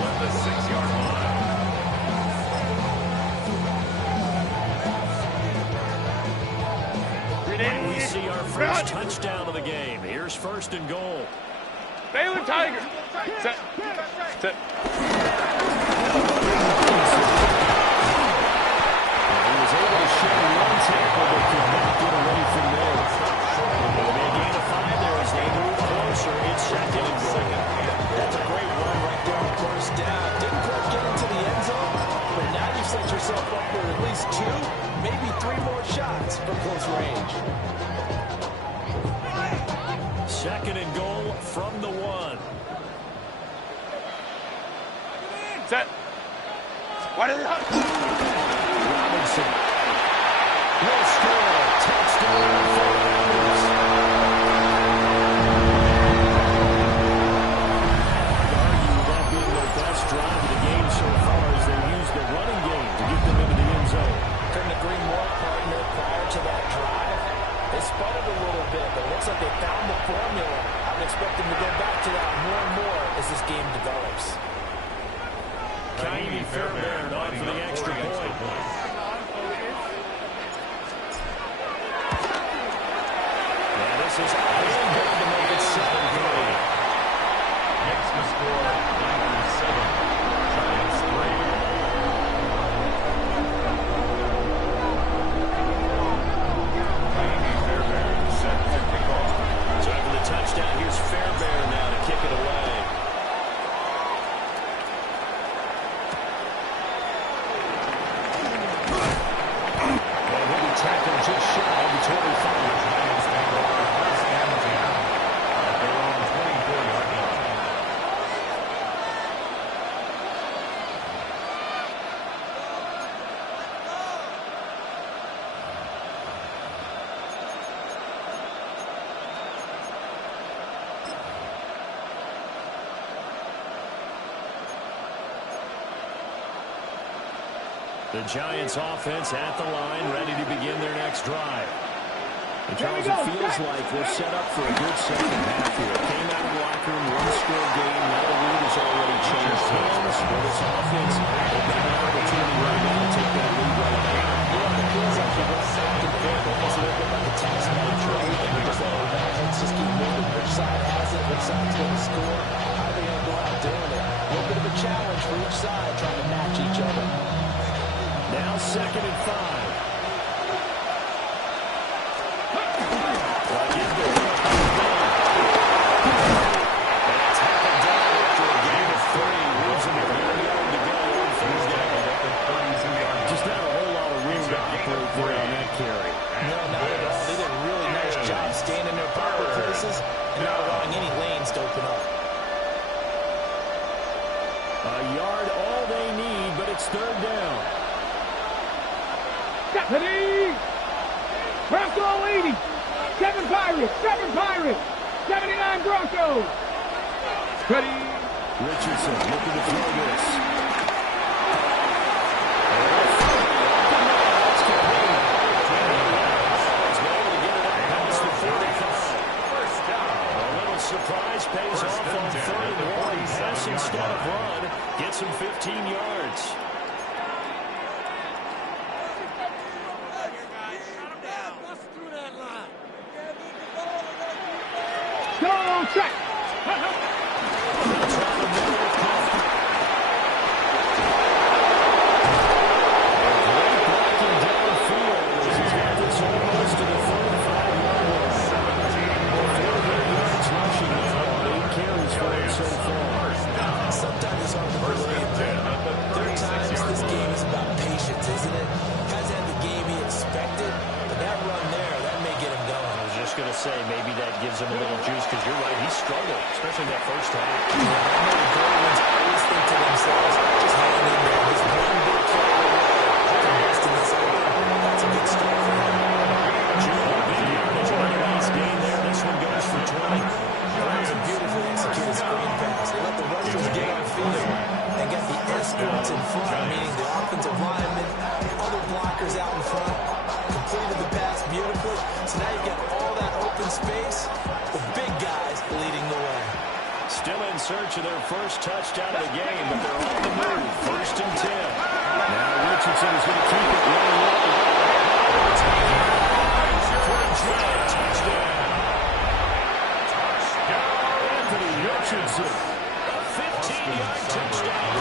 At the 6-yard line. We see our first touchdown of the game. Here's first and goal. Baylor Tiger. Set. Set. He was able to shoot one tackle, but could not get away from there. They gain a 5 there as they move closer. It's second and goal. That's a great run right there on first down. Didn't quite get into the end zone, but now you've set yourself up for at least 2, maybe 3 more shots from close range. Second and goal from the 1. Set. What is it? Robinson will score. Touchdown. Argue that being their best drive of the game so far as they use the running game to get them into the end zone. Couldn't agree more, partner. Prior to that drive, they sputtered a little bit, but it looks like they found the formula. I would expect them to go back to that more and more as this game develops. Kyrie Fairbairn on for the extra point. Yeah, this is all good to make it 7-3. Next to score, number 7, Giants 3. Kyrie Fairbairn set to kick off. So after the touchdown, here's Fairbairn now to kick it away. Tackled just shy of the 25. Giants make a first and 10 at their own 24-yard line. The Giants offense at the line, ready to begin their next drive. And Charles, it feels like we're set up for a good second half here. Came out of the locker room, one-score game. Now the lead has already changed hands. For this offense, they've got an opportunity right now to take that lead right back. It feels like you're going back and forth. Almost a little bit like a tennis match, right? And you're just like, let's just keep moving. Which side has it? Which side's going to score? How are they going to go out doing it? A little bit of a challenge for each side, trying to match each other. Now 2nd and 5. Just not a whole lot of room to operate there on that carry. No, not at all. They did a really nice job staying in their proper places and not allowing any lanes to open up. A yard all they need, but it's third down. Ready? Bronco 80. 7 Pirates. 7 Pirates. 79 Broncos. Ready? Richardson looking to throw this. Surprise pays off on 3rd and 1. Pass instead of run. Gets him 15 yards. Go check. Sometimes it's hard to believe. There are times this game is about patience, isn't it? Hasn't had the game he expected, but that run there, that may get him going. I was just going to say, maybe that gives him a little juice, because you're right, he struggled, especially in that first half. I know the Guardians always think to themselves, just hang in there. This one big play away from busting this open. That's a good start for him. Big yardage on the last game there. This one goes for 20. That was a beautifully executed screen pass. They let the rushers get on the field and get the escorts in front, meaning the offensive linemen, other blockers out in front, completed the pass beautifully. So now you've got all that open space, the big guys leading the way. Still in search of their first touchdown of the game, but they're on the move. 1st and 10. Now Richardson is going to keep it running low. For a giant touchdown. Richardson, a 15-yard touchdown.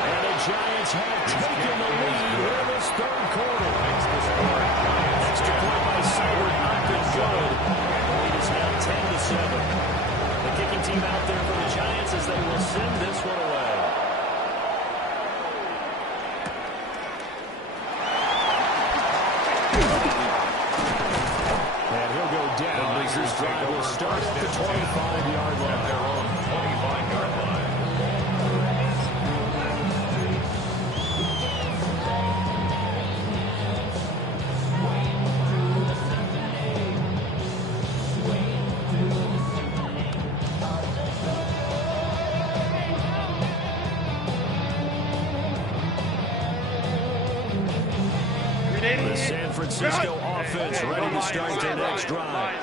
And the Giants have taken the lead in this 3rd quarter. Extra point by Seward, not been good. The lead is now 10-7. The kicking team out there for the Giants as they will send this one away. And he'll go down as this drive will start at the 25-yard line. Their own 25-yard line. The San Francisco offense ready to start their next drive.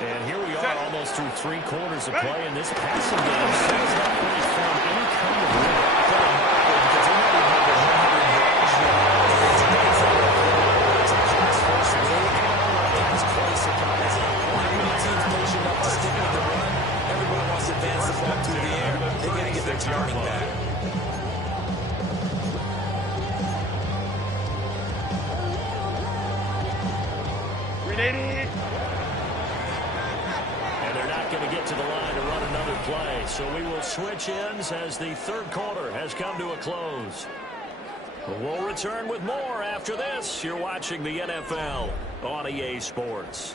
And here we are almost through 3 quarters of play, and this passing game has not really found any kind of rhythm. Because they might even have their 100 yards now. It's a pass-first league. It was quite surprising. How many teams patient enough to stick with the run? Everybody wants to advance the ball through the air. They got to get their timing back. Ready? And they're not going to get to the line to run another play. So we will switch ends as the 3rd quarter has come to a close. We'll return with more after this. You're watching the NFL on EA Sports.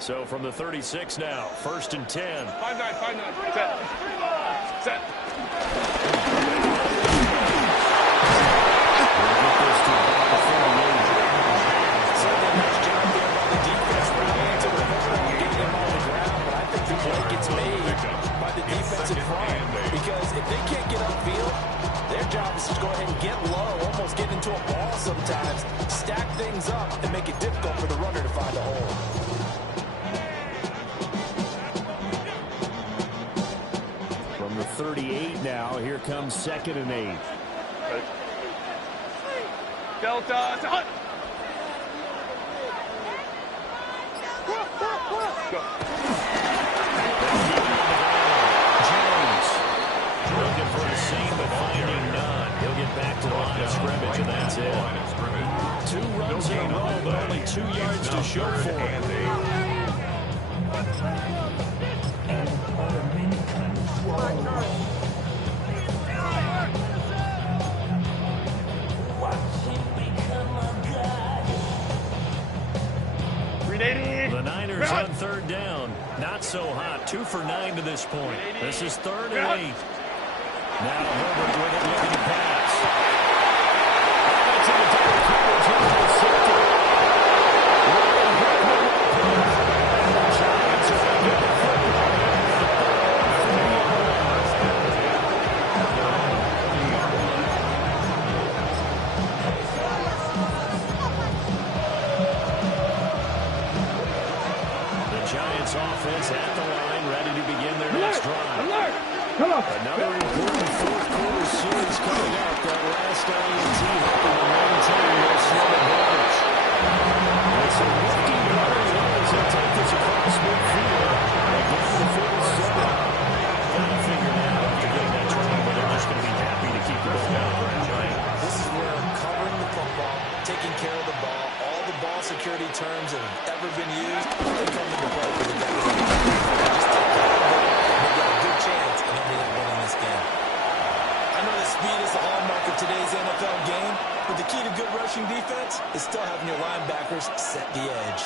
So from the 36 now, 1st and 10. 5-9, 5-9. Set. Set. Certainly a nice job there by the defense rallying to the football, getting them on the ground. But I think the play gets made by the defensive front. Because if they can't get upfield, their job is to go ahead and get low, almost get into a ball sometimes, stack things up, and make it difficult for the runner to find a hole. From the 38 now, here comes 2nd and 8. Delta. Go. Jones looking for a seam, but finding none. He'll get back to the line of scrimmage, and that's it. 2 runs in a row, but only only 2 yards to show for it. The Niners on third down. Not so hot. 2 for 9 to this point. This is 3rd and 8. Now Herbert with it, looking to pass. That's in the double coverage. Intercepted. Giants are going to get it. Giants offense at the line, ready to begin their next drive. Another important fourth quarter series coming up. That last INT hoping to maintain their slow advantage. It's a looking very well as they take this across midfield. Again, the 47. Got to figure it out after getting that turnover. They're just going to be happy to keep the ball out of right? This is where covering the football, taking care of the ball, all the ball security terms that have ever been used, they come into play for the guys. Just take care of it, and they got a good chance of ending up winning this game. I know that speed is the hallmark of today's NFL game, but the key to good rushing defense is still having your linebackers set the edge.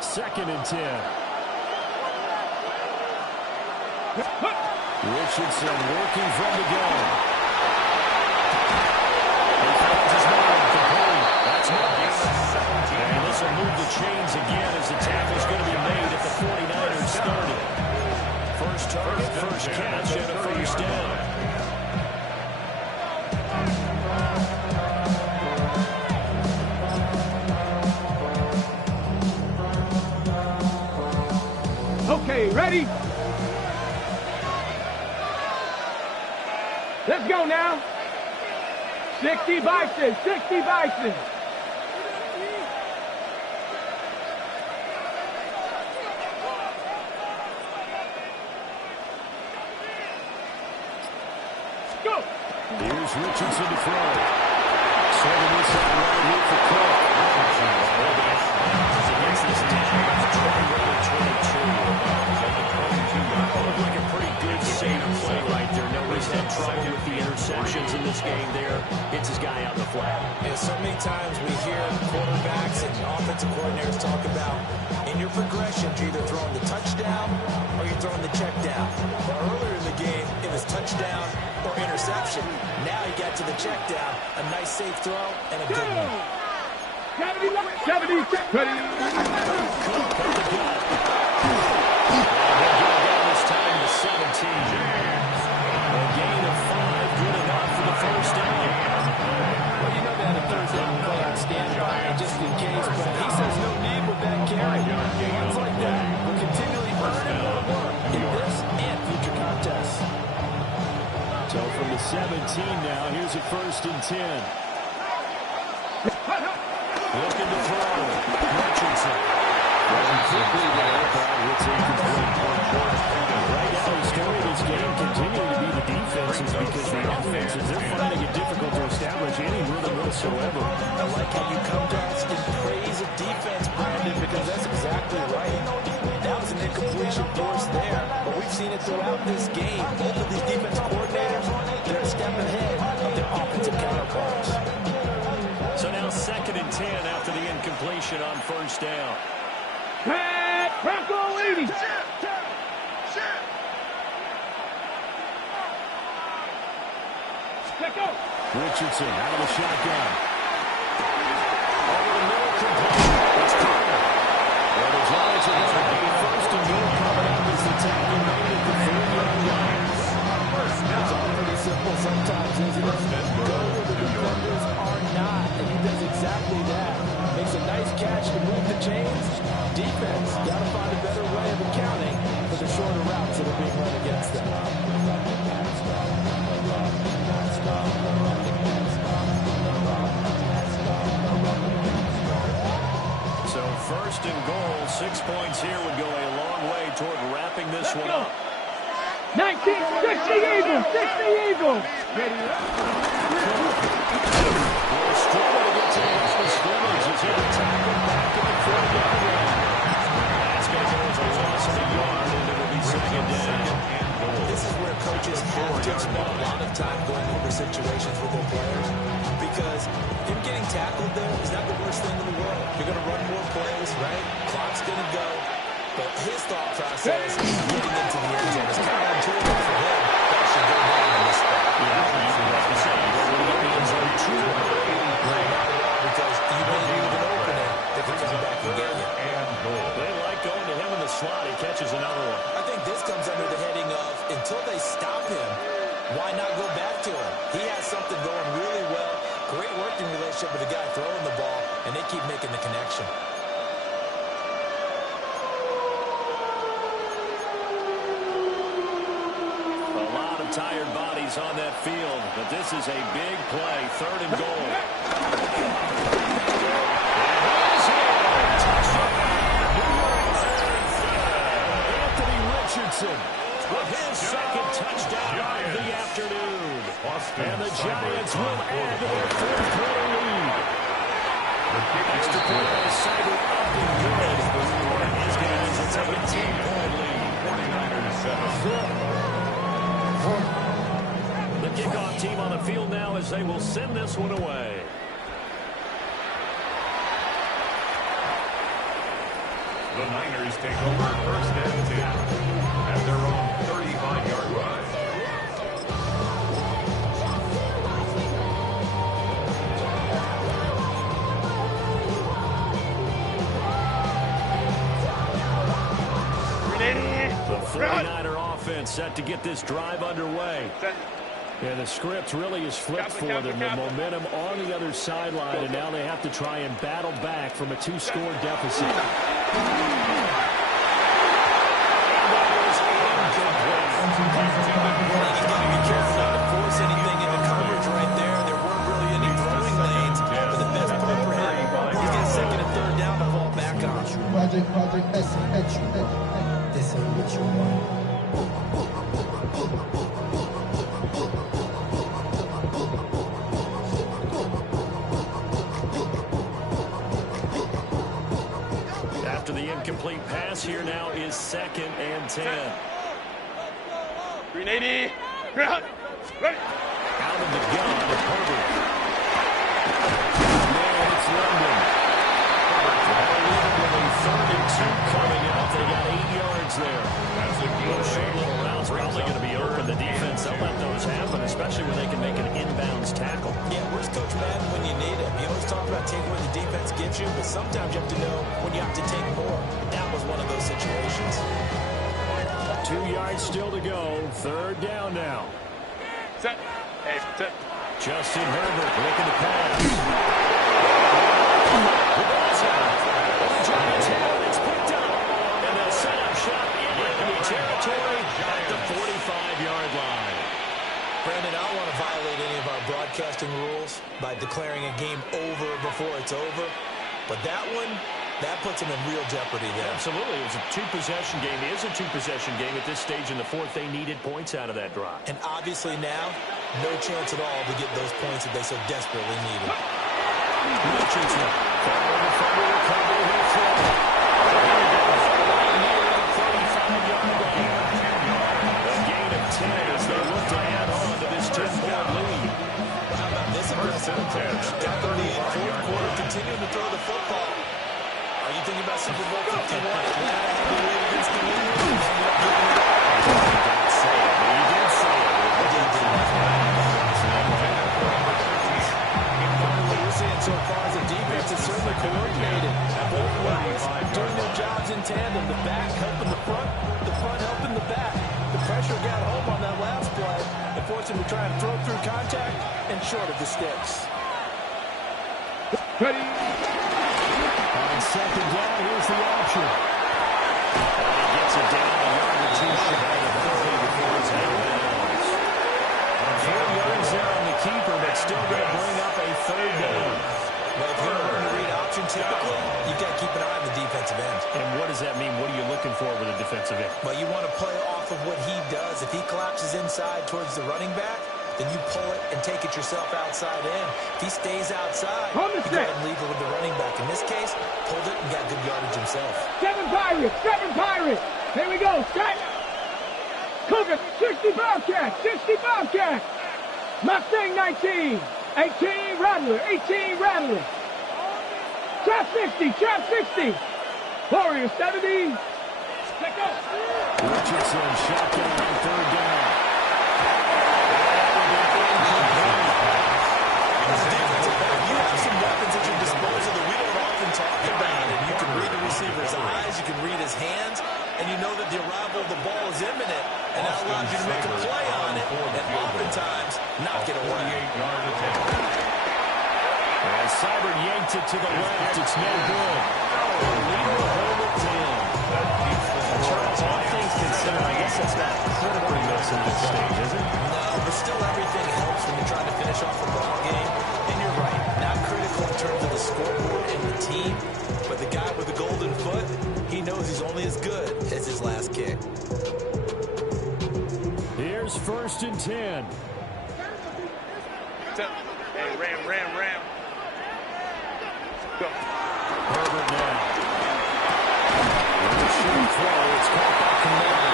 Second and 10. Richardson working from the gun. He finds his man complete. That's nice. And this will move the chains again as the tackle's going to be made at the 49ers 30. First target, first catch, and a first down. Okay, ready? Let's go now. 60 Bison, 60 Bison. Go. Here's Richardson to throw. Serving this out right here for Cook. Against this down, 22. Looked like a pretty good safe play right there. No reason to have trouble with the interceptions in this game there. Hits his guy out in the flat. And so many times we hear quarterbacks and offensive coordinators talk about in your progression, you're either throwing the touchdown or you're throwing the check down. Well, earlier in the game, it was touchdown or interception. Now he got to the check down. A nice safe throw and a good one. 70, 70, ready. This time to 17. A gain of 5, good enough for the first down. Well, you know they had a third down play on standby just in case, but he says no need with that carry. Ones like that will continually earn more work in this and future contests. So from the 17 now, here's a first and 10. Looking to throw. Richardson. Quickly there, but it's incomplete. Right now, the story of this game continuing to be the defenses because the offenses, they're finding it difficult to establish any rhythm whatsoever. I like how you come to us and praise a defense, Brandon, because that's exactly right. That was an incompletion force there, but we've seen it throughout this game. Both of these defense coordinators, they're a step ahead of their offensive counterparts. So now 2nd and 10 after the incompletion on first down. Pat Bronco 80. Richardson out of the shotgun. Over the middle, complete. It's Carter. Well, the Giants are going to be first and goal coming up as the tackle made at the 3-yard line. It's all pretty simple sometimes, isn't it? Go where the defenders are not, and he does exactly that. Makes a nice catch to move the chains. Defense got to find a better way of accounting for the shorter routes that are being run against them. 6 points here would go a long way toward wrapping this one up. 19, 60 Eagles, 60 Eagles. Ready up. Will struggle to get to the line of scrimmage as he tackled back at the 40-yard line. That's going to go as a loss of a yard, and it will be second down. This is where coaches have to spend a lot of time going over situations with their players, because him getting tackled there is not the worst thing in the world. You're going to run more plays, right? Clock's going to go. But his thought process getting into the end zone is kind of intuitive for him. That should go down in this spot. Because you may leave an opening that can come back and get you. They like going to him in the slot. He catches another one. I think this comes under the heading of, until they stop him, why not go back to him? He has something going really well. Great working relationship with the guy throwing the ball, and they keep making the connection. Tired bodies on that field, but this is a big play. 3rd and goal. Anthony Richardson with his second touchdown of the afternoon. And the Giants will add to their 4th-quarter lead. Extra point by Cyber up and good. He's going to take a 10-point lead. 49ers 7. The kickoff team on the field now as they will send this one away. The Niners take over 1st and 10 at their own 35-yard line. The 49er offense set to get this drive underway. And the script really is flipped for them. The momentum on the other sideline, and now they have to try and battle back from a 2-score deficit. And that was incomplete. He's got to be careful not to force anything into coverage right there. There weren't really any throwing lanes, but the best play for him, he's got 2nd and 3rd down to fall back on. Project S, this ain't what you want. After the incomplete pass, here now is 2nd and 10. 380. Out of the gun, Herbert. Man, it's London. With a 3rd and 2 coming up. They got 8 yards there. Those short little routes probably going to be open. The defense, they'll let those happen, especially when they can make an inbounds tackle. Yeah, where's Coach Madden when you need him? You always talk about taking what the defense gives you, but sometimes you have to know when you have to take more. That was one of those situations. 2 yards still to go. 3rd down now. Set. Hey, set. Justin Herbert looking to pass. The ball's out. The Giants have it. It's picked up. And they'll set up shop in enemy territory at the 45-yard line. Brandon, I don't want to violate any of our broadcasting rules by declaring a game over before it's over, but that one, that puts them in real jeopardy there. Absolutely. It was a 2-possession game. It is a 2-possession game at this stage in the 4th. They needed points out of that drive. And obviously now, no chance at all to get those points that they so desperately needed. Richardson. Following the fumble recovery here from the 35-yard line. A gain of 10 as they look to add on to this 10-point lead. How about this aggressive approach? Got the lead, 4th quarter, continuing to throw the football. Are you thinking about Super Bowl 51? Yeah, I believe against the Eagles. You didn't say it, but you did say it. I did. What we're seeing so far is the defense is certainly coordinated. Both ways, doing their jobs in tandem. The back helping the front helping the back. The pressure got home on that last play and forced him to try and throw through contact and short of the sticks. Ready. On 2nd down, here's the option. And he gets it down a yard or 2 shy of 30 before he's out of bounds. 4 yards there on the keeper, but still going to bring up a 3rd down. Well, if you're going to learn to read option typically, you've got to keep an eye on the defensive end. And what does because if he collapses inside towards the running back, then you pull it and take it yourself outside in. If he stays outside, you go ahead and leave it with the running back. In this case, pulled it and got good yardage himself. 7 Pirates. Here we go. Set. Cougar, 60 Bobcat. Mustang 19. 18 Rattler. Trap 60. Warrior 70. Let go. Richardson shotgun on 3rd down. As a defensive back, you have some weapons at your disposal that we don't often talk about. And you can read the receiver's eyes, you can read his hands, and you know that the arrival of the ball is imminent. And that allows you to make a play on it, and oftentimes knock it away. As Seibert yanked it to the left, it's no good. The leader will hold it 10. Charles, all things considered, I guess that's not critically missed at this stage, is it? No, but still everything helps when you're trying to finish off a ball game. And you're right, not critical in terms of the scoreboard and the team, but the guy with the golden foot, he knows he's only as good as his last kick. Here's 1st and 10. Hey, Ram. Go. Herbert now. Short throw. It's caught by Kamara.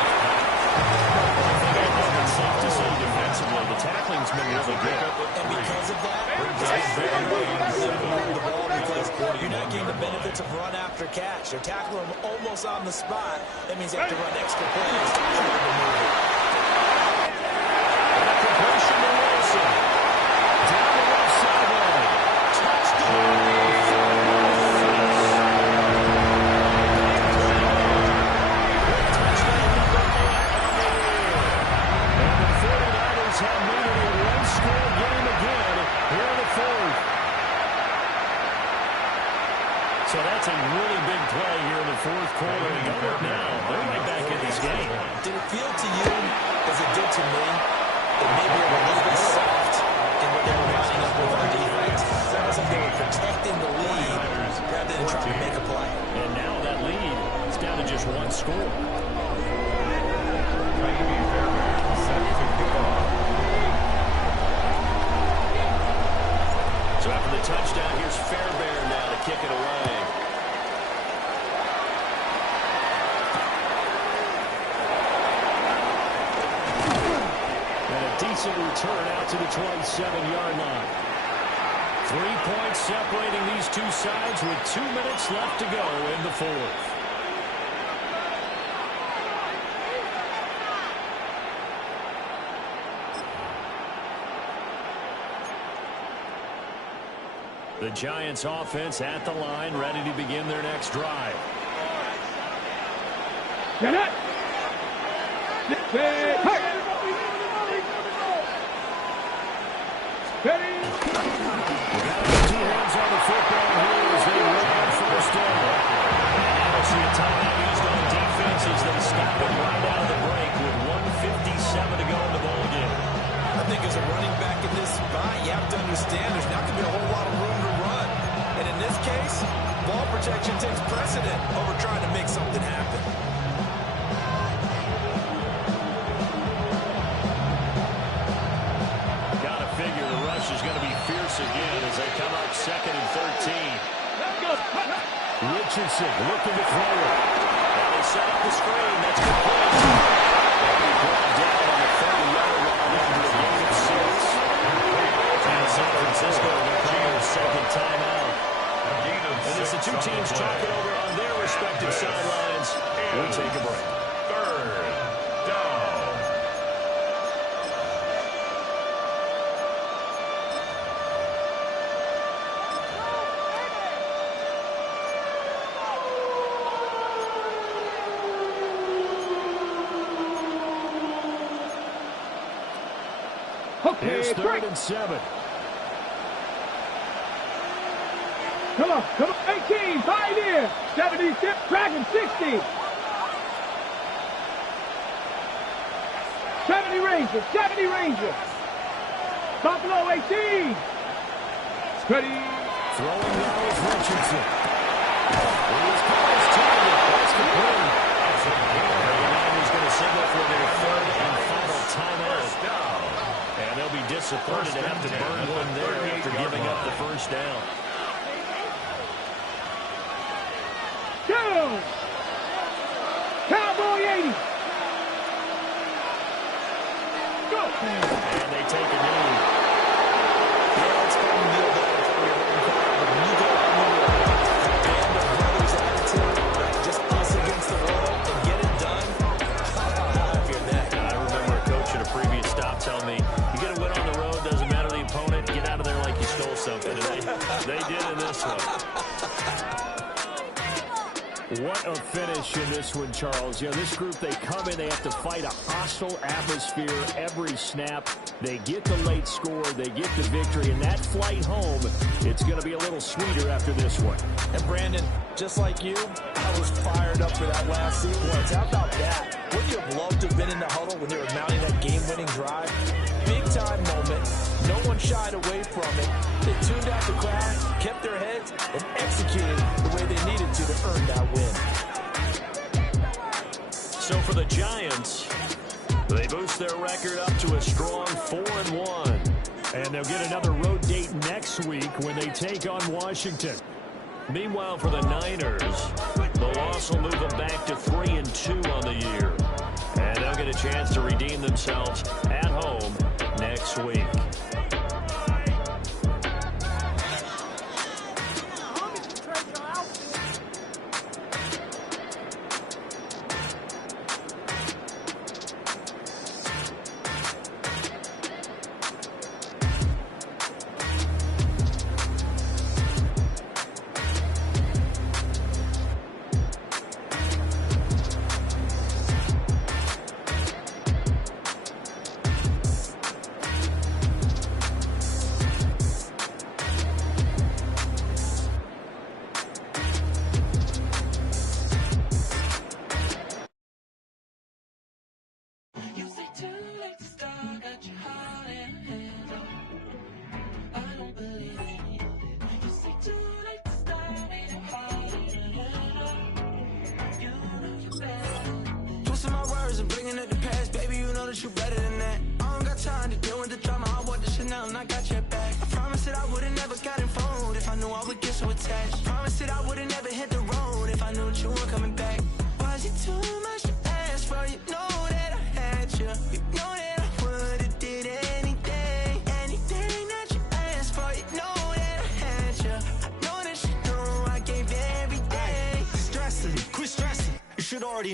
It's safe to say defensively, the tackling's been really good. And because of that, it's very hard for them to move the ball because you're not getting the benefits of run after catch. They're tackling them almost on the spot. That means they have to run extra plays to move it. Completion to Wilson. Down the left sideline. Touchdown. Have made it a one-score game again here in the 4th. So that's a really big play here in the 4th quarter. And look now, they're right back in this game. Did it feel to you, as it did to me, that maybe they were a little bit soft in what they were lining up with on defense? It's almost like they were protecting the lead rather than trying to make a play. And now that lead is down to just 1 score. So after the touchdown, here's Fairbairn now to kick it away. And a decent return out to the 27-yard line. 3 points separating these two sides with 2 minutes left to go in the 4th. The Giants offense at the line, ready to begin their next drive. Get it! Ready! Two hands on the football here as they run on 1st down. And now it's the timeout used on defense as they stop it right out of the break with 1:57 to go in the ball game. I think as a running back in this spot, you have to understand there's not going to be a whole lot of room to run. And in this case, ball protection takes precedent over trying to make something happen. Got to figure the rush is going to be fierce again as they come up 2nd and 13. Richardson looking to throw it. Now they set up the screen. That's complete. Brought down on the 30-yard line after a gain of 6. And San Francisco will call a second timeout. And as the two teams talk it over on their respective sidelines, we'll take a break. 3rd down. Okay, Here's 3rd break. and 7. Come on. 18, Pioneer. 76, Dragon 60. 70 Rangers. Buffalo 18. Ready. Throwing now is Richardson. Here's Carl's target. That's complete. He's going to signal for their 3rd and 5. disappointed to have to burn one there after giving up the first down. 2. Cowboy 80. Go. And they take a knee. Yeah, it's fun to deal with that from your own car, but when you go out and you band of brothers attitude, just us against the world, and get it done, off your neck. I remember a coach at a previous stop telling me, you get a win on the road, doesn't matter the opponent, get out of there like you stole something. And they did in this one. What a finish in this one, Charles. You know, this group, they come in, they have to fight a hostile atmosphere every snap. They get the late score, they get the victory, and that flight home, it's going to be a little sweeter after this one. And Brandon, just like you, I was fired up for that last sequence. How about that? Wouldn't you have loved to have been in the huddle when they were mounting that game-winning drive? Big-time moment. No one shied away from it. They tuned out the crowd, kept their heads, and executed the way they needed to earn that win. So for the Giants, they boost their record up to a strong 4-1. And they'll get another road date next week when they take on Washington. Meanwhile, for the Niners, the loss will move them back to 3-2 on the year. And they'll get a chance to redeem themselves at home next week.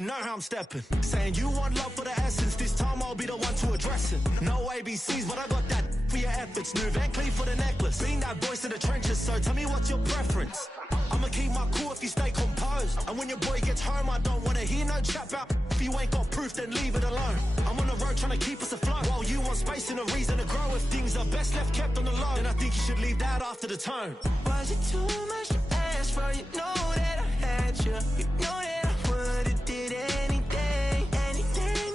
Know how I'm stepping. Saying you want love for the essence, this time I'll be the one to address it. No ABCs, but I got that for your efforts. New Van Cleef for the necklace. Being that voice in the trenches, so tell me what's your preference. I'ma keep my cool if you stay composed. And when your boy gets home, I don't wanna hear no chat about if you ain't got proof, then leave it alone. I'm on the road trying to keep us afloat, while you want space and a reason to grow. If things are best left kept on the low, then I think you should leave that after the tone. Was it too much to ask for? You know that I had you. You know that I would've did anything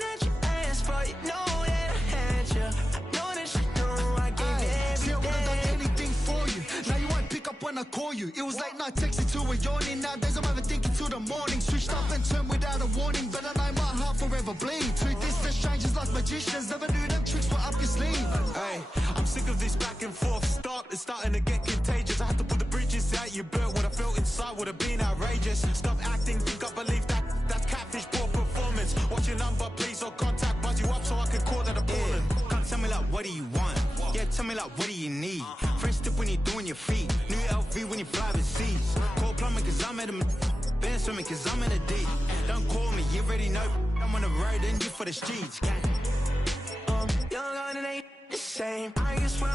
that you asked for. You know that I had you. I know that you know I gave you everything. See, I would've done anything for you. Now you won't pick up when I call you. It was late night texting to a yawning. Nowadays I'm overthinking till the morning. Switched up and turned without a warning, but I know my heart forever bleeds. Truth is, the strangers like magicians. Never knew them tricks were up your sleeve. Hey, I'm sick of this back and forth. It's starting to get contagious. I had to put the bridges out you built. What I felt inside would have been outrageous. Stop acting, think I believe that. That's catfish, poor performance. What's your number, please, or contact. Buzz you up so I can call that appalling. Yeah. Can't tell me like, what do you want? Yeah, tell me like, what do you need? Fresh tip when you're doing your feet. New LV when you fly overseas. Call plumbing cause I'm at a... Ben swimming cause I'm in a deep. Don't call me, you already know. I'm on the road and you for the streets. Young on it ain't the same. I guess when